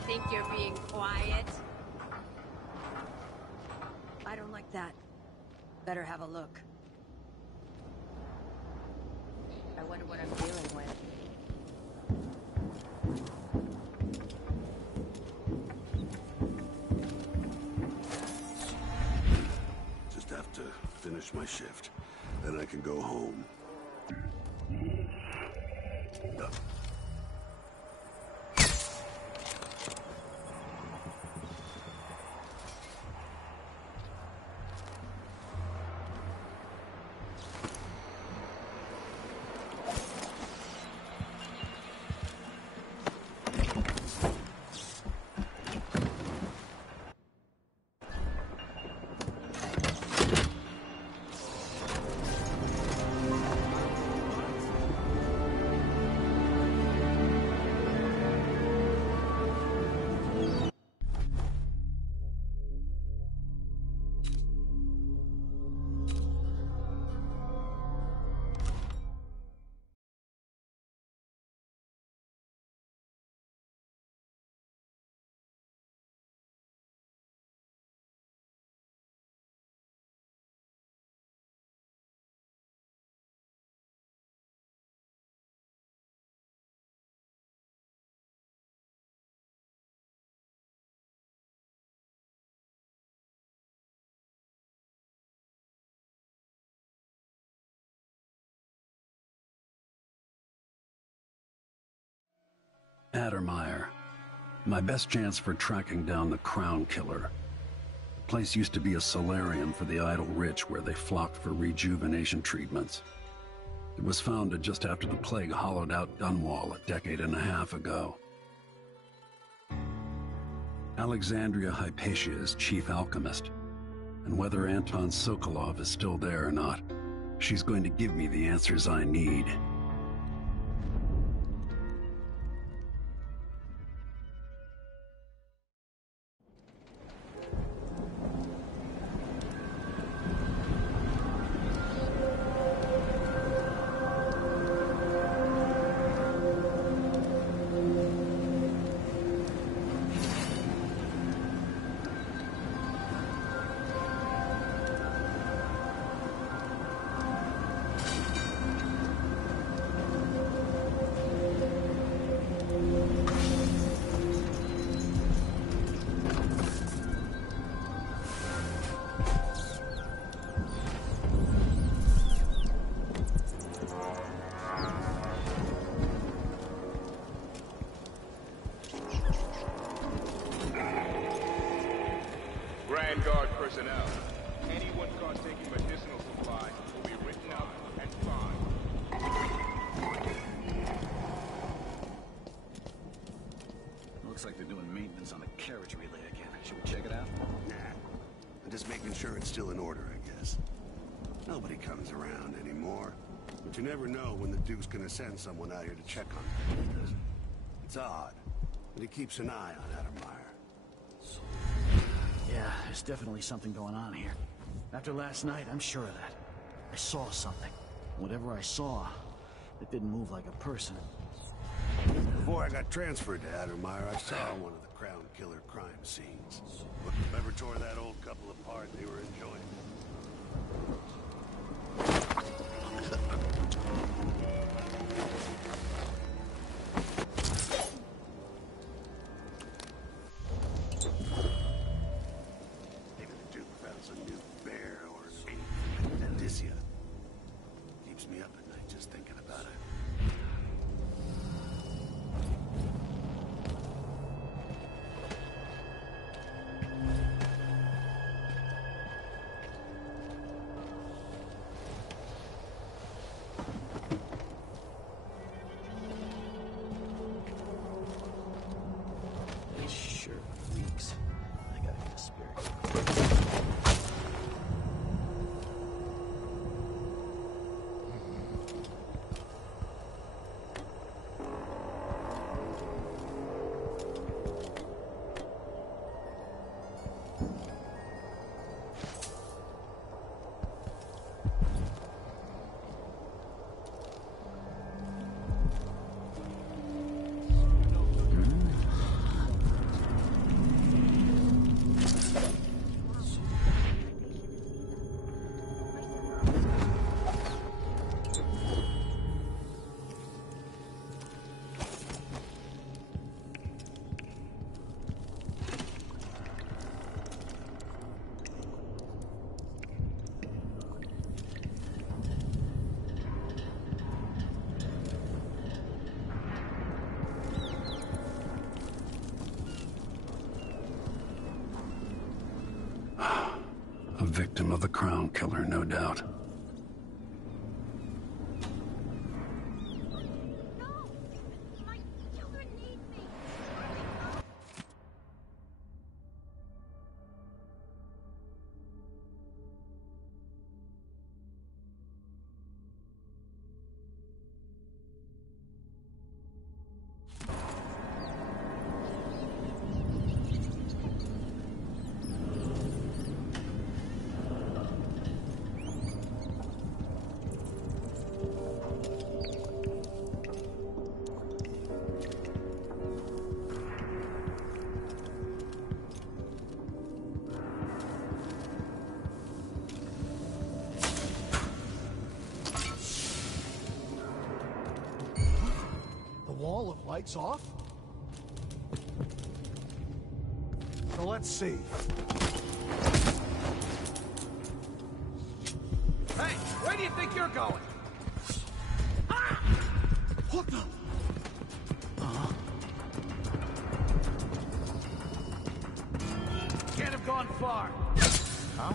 Think you're being quiet? I don't like that. Better have a look. I wonder what I'm dealing with. Just have to finish my shift. Then I can go home. Addermeyer. My best chance for tracking down the Crown Killer. The place used to be a solarium for the idle rich where they flocked for rejuvenation treatments. It was founded just after the plague hollowed out Dunwall a decade and a half ago. Alexandria Hypatia is chief alchemist, and whether Anton Sokolov is still there or not, she's going to give me the answers I need. Grand Guard personnel. Anyone caught taking medicinal supplies will be written up and fined. Looks like they're doing maintenance on the carriage relay again. Should we check it out? Nah. I'm just making sure it's still in order, I guess. Nobody comes around anymore. But you never know when the Duke's gonna send someone out here to check on things. It's odd, but he keeps an eye on Addermeyer. Yeah, there's definitely something going on here. After last night, I'm sure of that. I saw something. Whatever I saw, it didn't move like a person. Before I got transferred to Addermeyer, I saw one of the Crown Killer crime scenes. Whoever tore that old couple apart, they were enjoying Maybe the Duke found some new bear or Adicia. Keeps me up at night just thinking about it. This sure reeks. I gotta get a spirit. A victim of the Crown Killer, no doubt. The wall of lights off? So let's see. Hey, where do you think you're going? What the? Can't have gone far. Huh?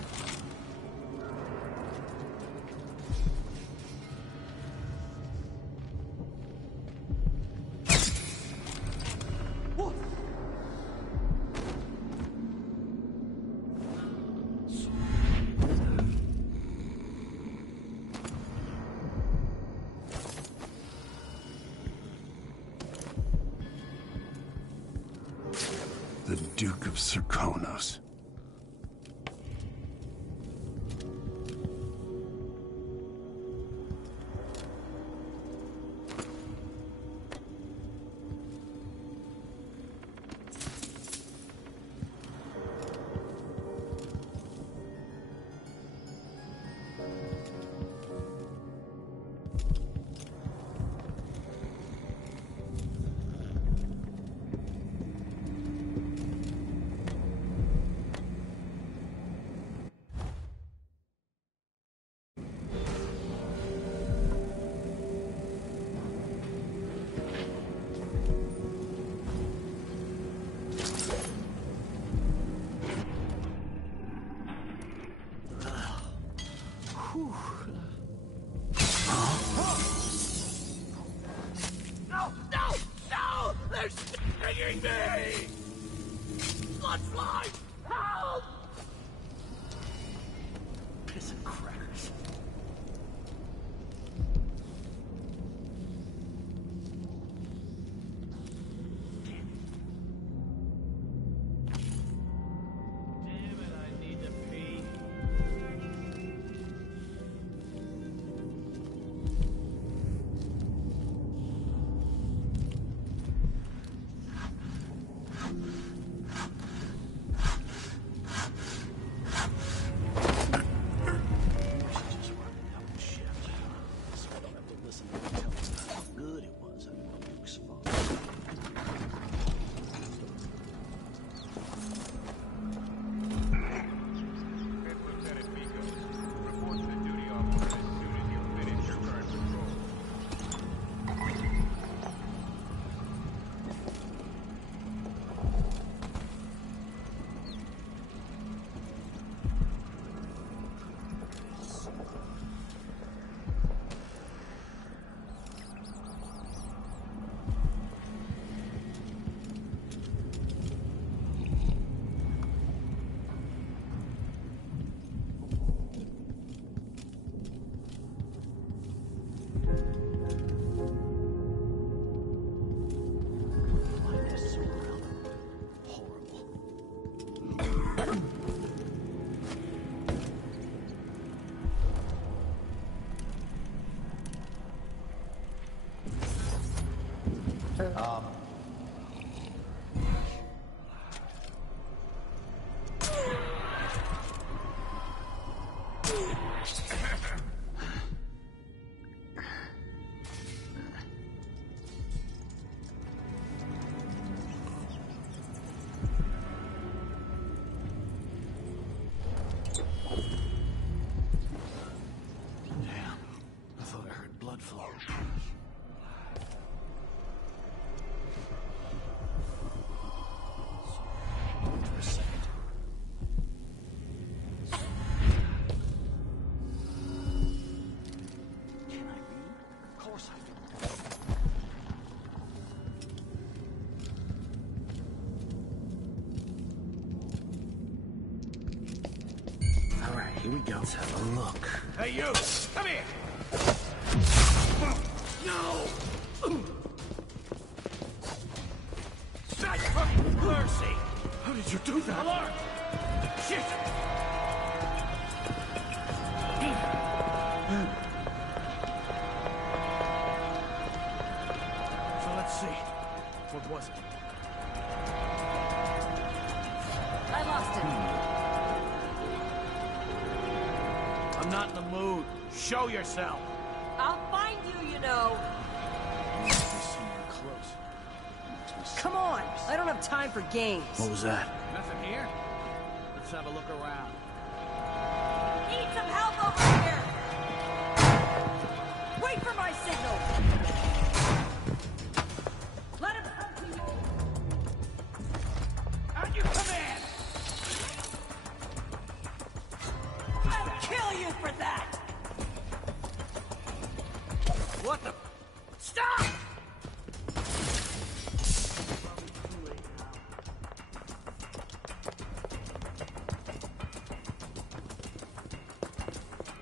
The Duke of Serkonos. No! No! No! They're stinging me! Blood fly! Help! Piss and crackers. Damn it, I need to pee. Here we go. Let's have a look. Hey, you! Come here! No! Mercy! How did you do that? Alert! Shit! So let's see. What was it? I lost it. I'm not in the mood. Show yourself. I'll find you, you know. It must be somewhere close. Come on! I don't have time for games. What was that? Nothing here. Let's have a look around. Need some help over here! Wait for my signal! Let him come to you! At your command! I'll kill you for that! What the? Stop!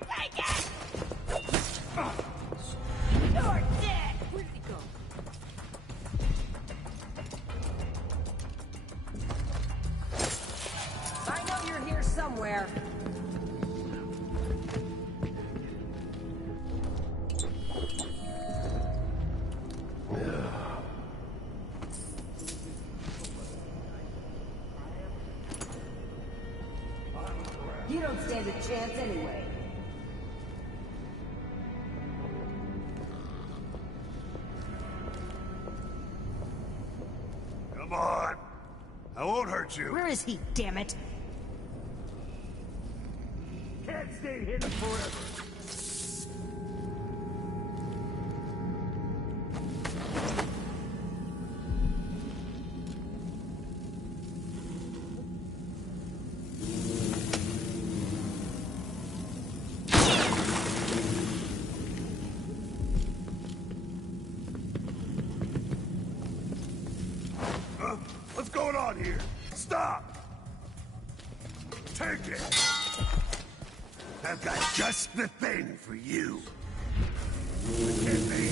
Take it! You're dead! Where'd he go? I know you're here somewhere. You don't stand a chance anyway. Come on. I won't hurt you. Where is he, damn it? Can't stay hidden forever. What's going on here? Stop! Take it! I've got just the thing for you. Hit me!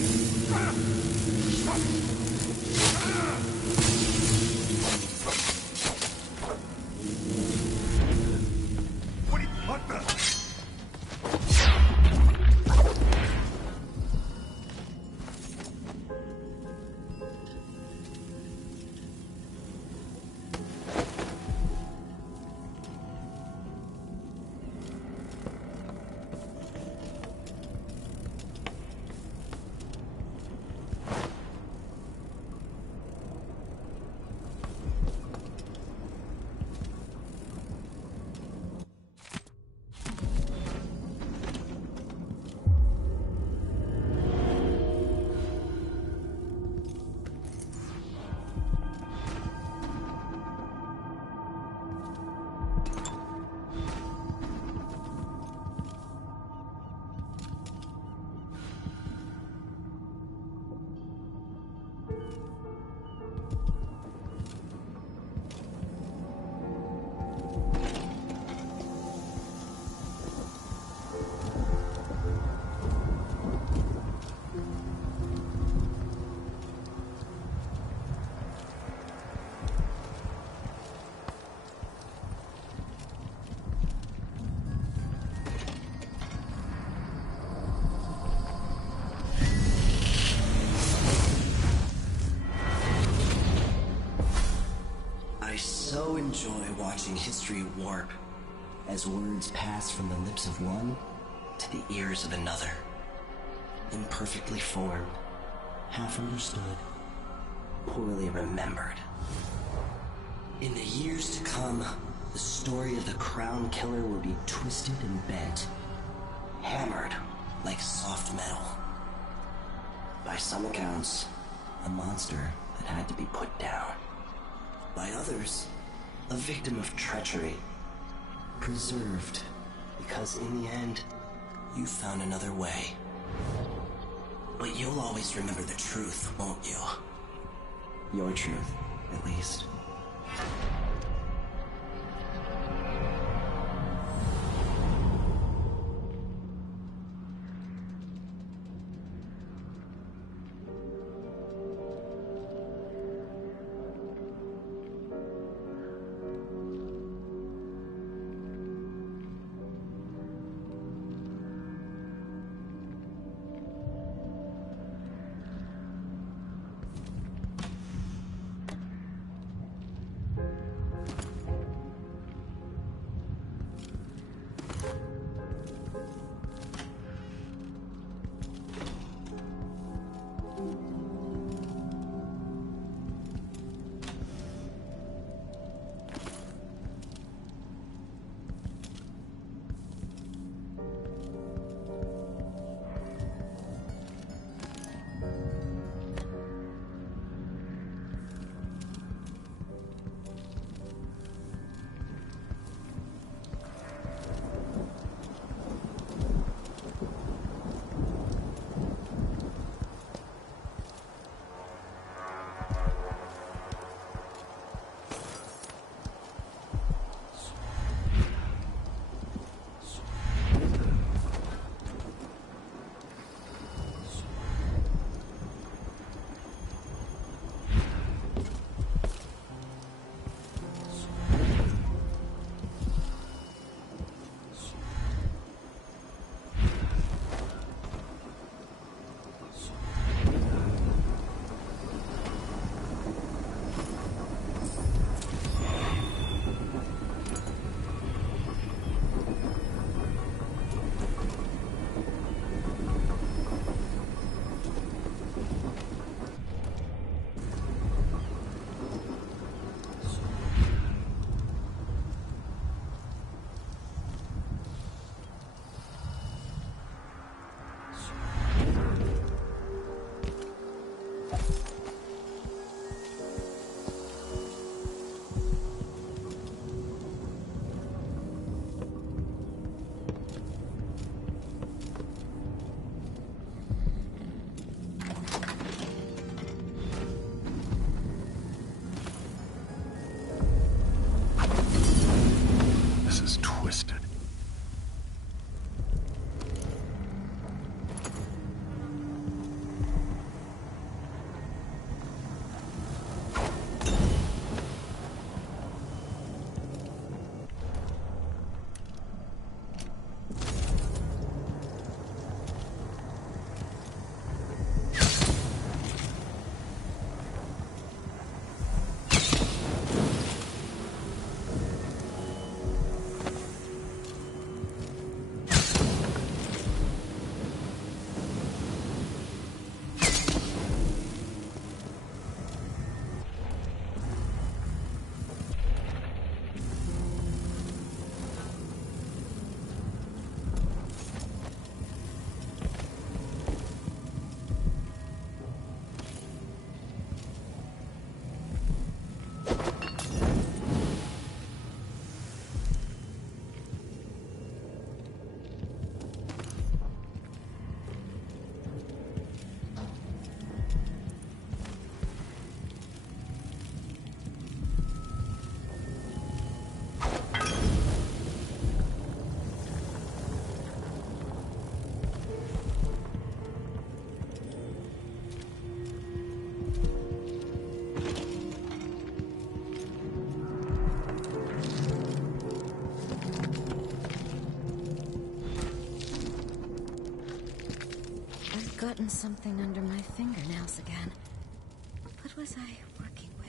What the? I so enjoy watching history warp as words pass from the lips of one to the ears of another. Imperfectly formed, half understood, poorly remembered. In the years to come, the story of the Crown Killer will be twisted and bent, hammered like soft metal. By some accounts, a monster that had to be put down. By others, a victim of treachery, preserved because in the end, you found another way. But you'll always remember the truth, won't you? Your truth, at least. gotten something under my fingernails again. What was I working with?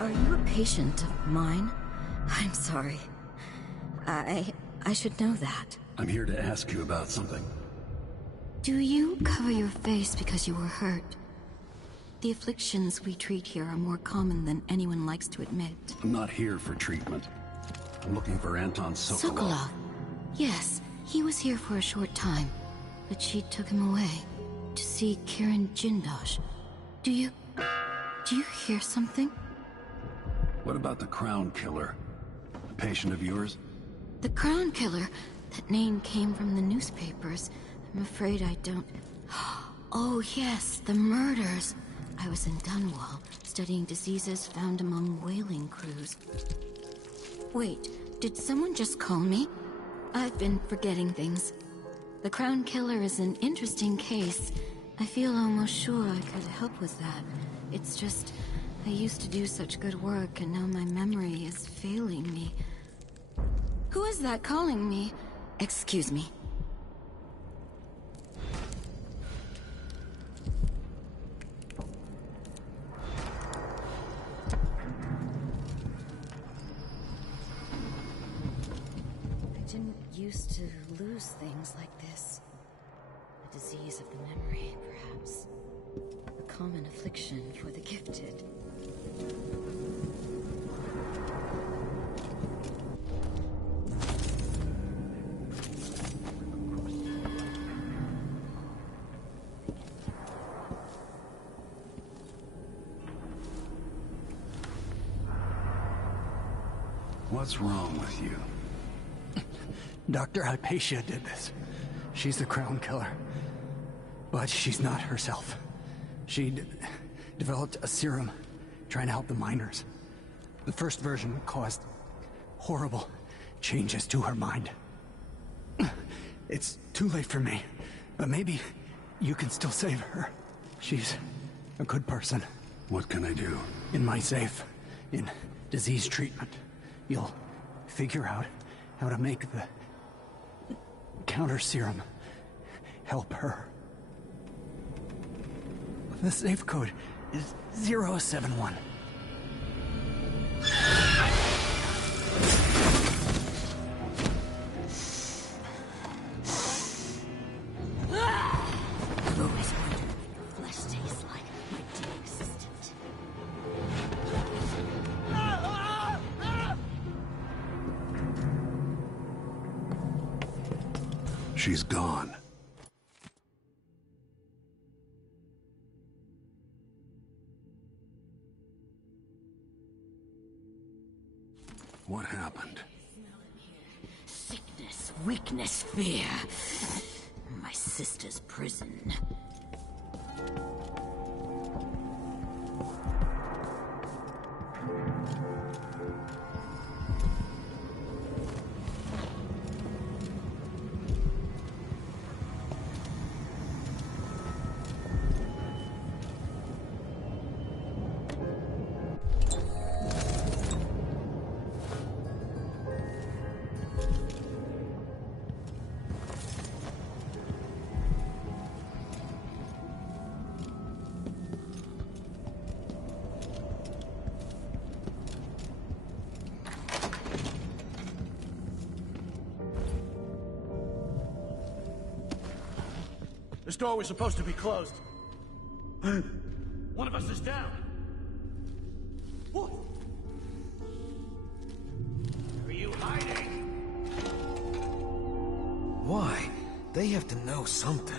Are you a patient of mine? I'm sorry. I should know that. I'm here to ask you about something. Do you cover your face because you were hurt? The afflictions we treat here are more common than anyone likes to admit. I'm not here for treatment. I'm looking for Anton Sokolov. Sokolov. Yes, he was here for a short time, but she took him away to see Kirin Jindosh. Do you hear something? What about the Crown Killer? A patient of yours? The Crown Killer? That name came from the newspapers. I'm afraid I don't... Oh yes, the murders. I was in Dunwall, studying diseases found among whaling crews. Wait, did someone just call me? I've been forgetting things. The Crown Killer is an interesting case. I feel almost sure I could help with that. It's just... I used to do such good work, and now my memory is failing me. Who is that calling me? Excuse me. I didn't used to lose things like this. A disease of the memory, perhaps. A common affliction for the gifted. What's wrong with you? Dr. Hypatia did this. She's the Crown Killer. But she's not herself. She developed a serum trying to help the miners. The first version caused horrible changes to her mind. It's too late for me, but maybe you can still save her. She's a good person. What can I do? In my safe, in disease treatment, you'll figure out how to make the counter serum help her. The safe code is 071. I've always wondered what your flesh tastes like, my dear assistant. She's gone. What happened? Sickness, weakness, fear. My sister's prison. This door was supposed to be closed. One of us is down. What? Are you hiding? Why? They have to know something.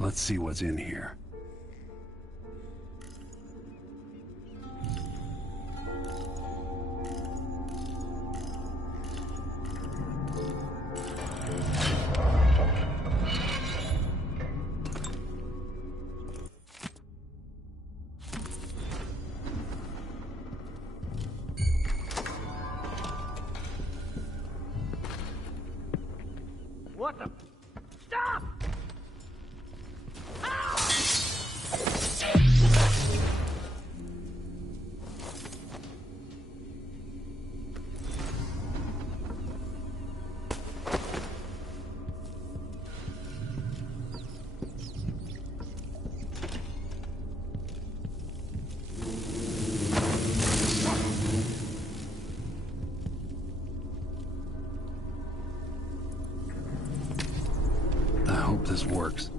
Let's see what's in here. What the? Stop! I hope this works.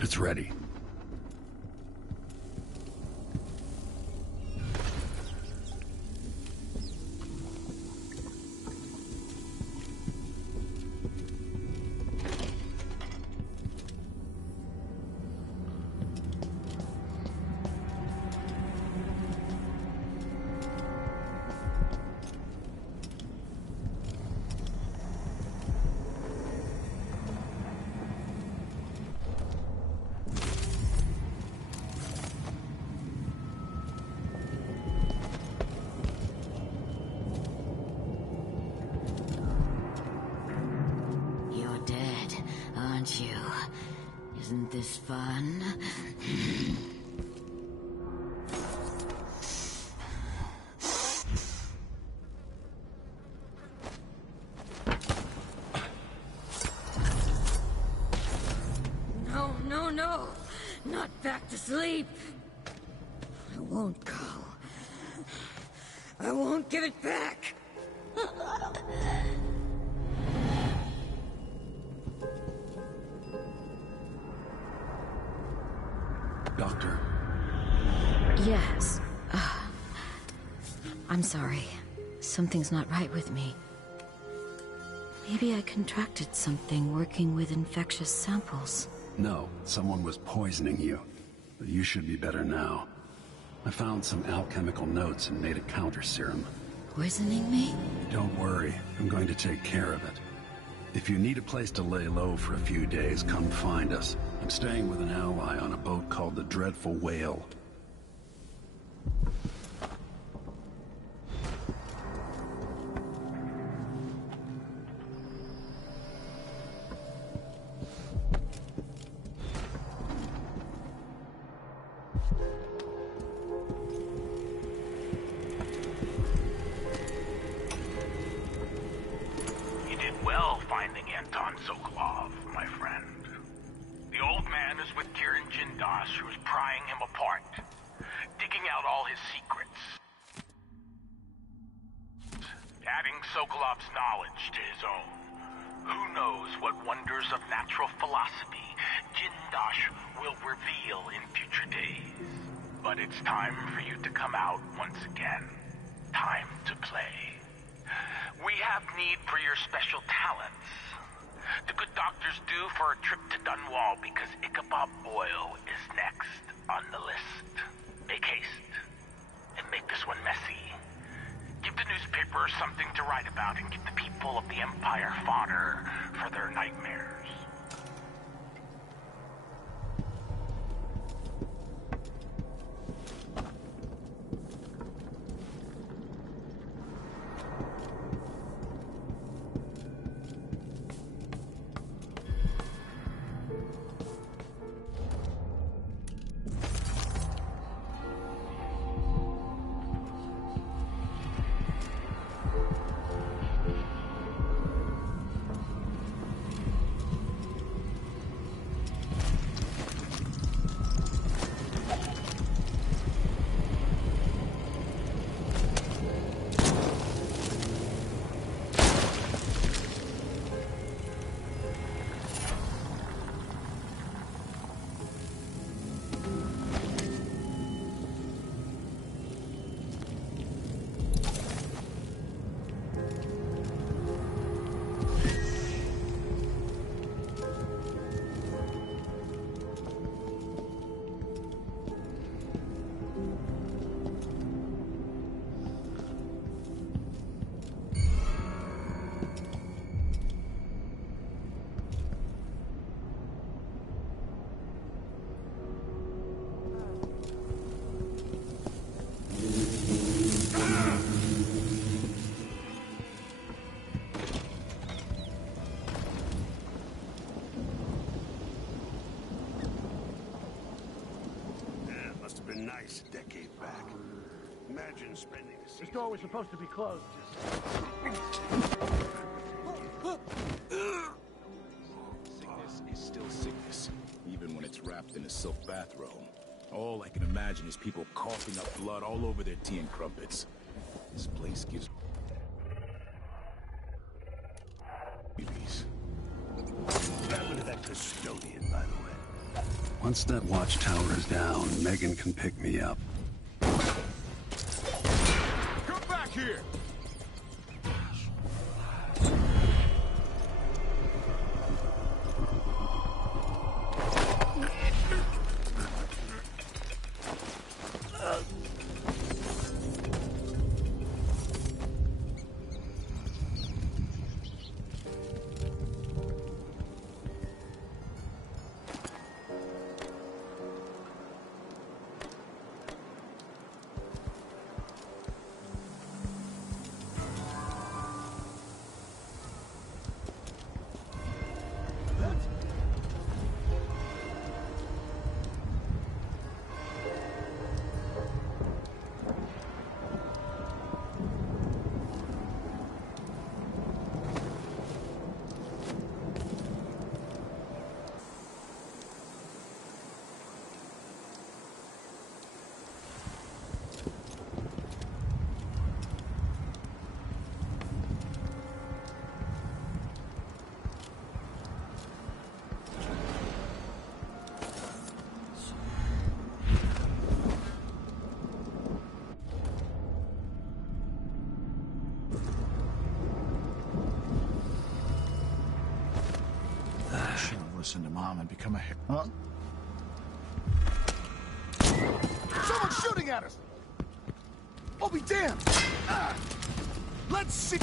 It's ready. You're dead, aren't you? Isn't this fun? No, no, no! Not back to sleep! I won't go. I won't give it back! Doctor. Yes. I'm sorry. Something's not right with me. Maybe I contracted something working with infectious samples. No, someone was poisoning you. But you should be better now. I found some alchemical notes and made a counter serum. Poisoning me? Don't worry, I'm going to take care of it. If you need a place to lay low for a few days, come find us. I'm staying with an ally on a boat called the Dreadful Whale. You did well finding Anton Sokolov, my friend. The old man is with Kirin Jindosh, who's prying him apart, digging out all his secrets. Adding Sokolov's knowledge to his own. Who knows what wonders of natural philosophy Jindosh will reveal in future days. But it's time for you to come out once again. Time to play. We have need for your special talents. The good doctor's due for a trip to Dunwall because Ichabod Boyle is next on the list. Make haste and make this one messy. Give the newspapers something to write about and give the people of the Empire fodder for their nightmares. Nice a decade back. Imagine spending a season. This door was supposed to be closed. Sickness is still sickness, even when it's wrapped in a silk bathrobe. All I can imagine is people coughing up blood all over their tea and crumpets. This place gives... What happened to that custodian, by the way? Once that watchtower is down, Megan can pick me up. Come back here! Listen to Mom and become a... Huh? Someone's shooting at us! I'll be damned! Let's see...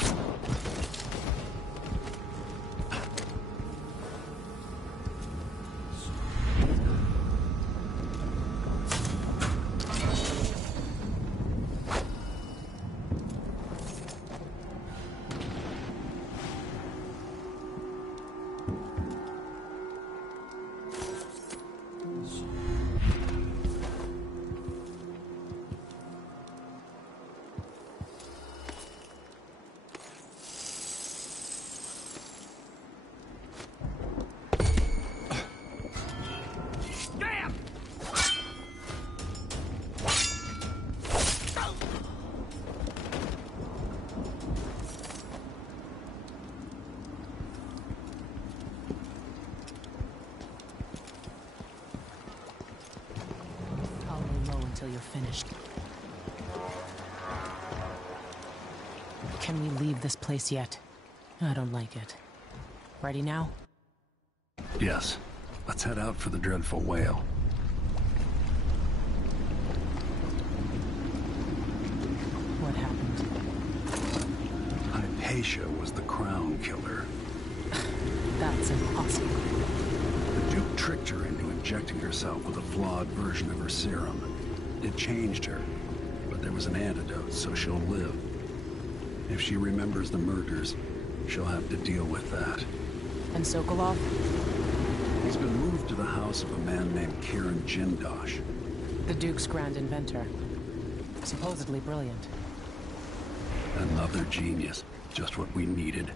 until you're finished. Can we leave this place yet? I don't like it. Ready now? Yes. Let's head out for the dreadful whale. What happened? Hypatia was the crown killer. That's impossible. The Duke tricked her into injecting herself with a flawed version of her serum. It changed her, but there was an antidote, so she'll live. If she remembers the murders, she'll have to deal with that. And Sokolov? He's been moved to the house of a man named Kieran Jindosh. The Duke's grand inventor. Supposedly brilliant. Another genius. Just what we needed.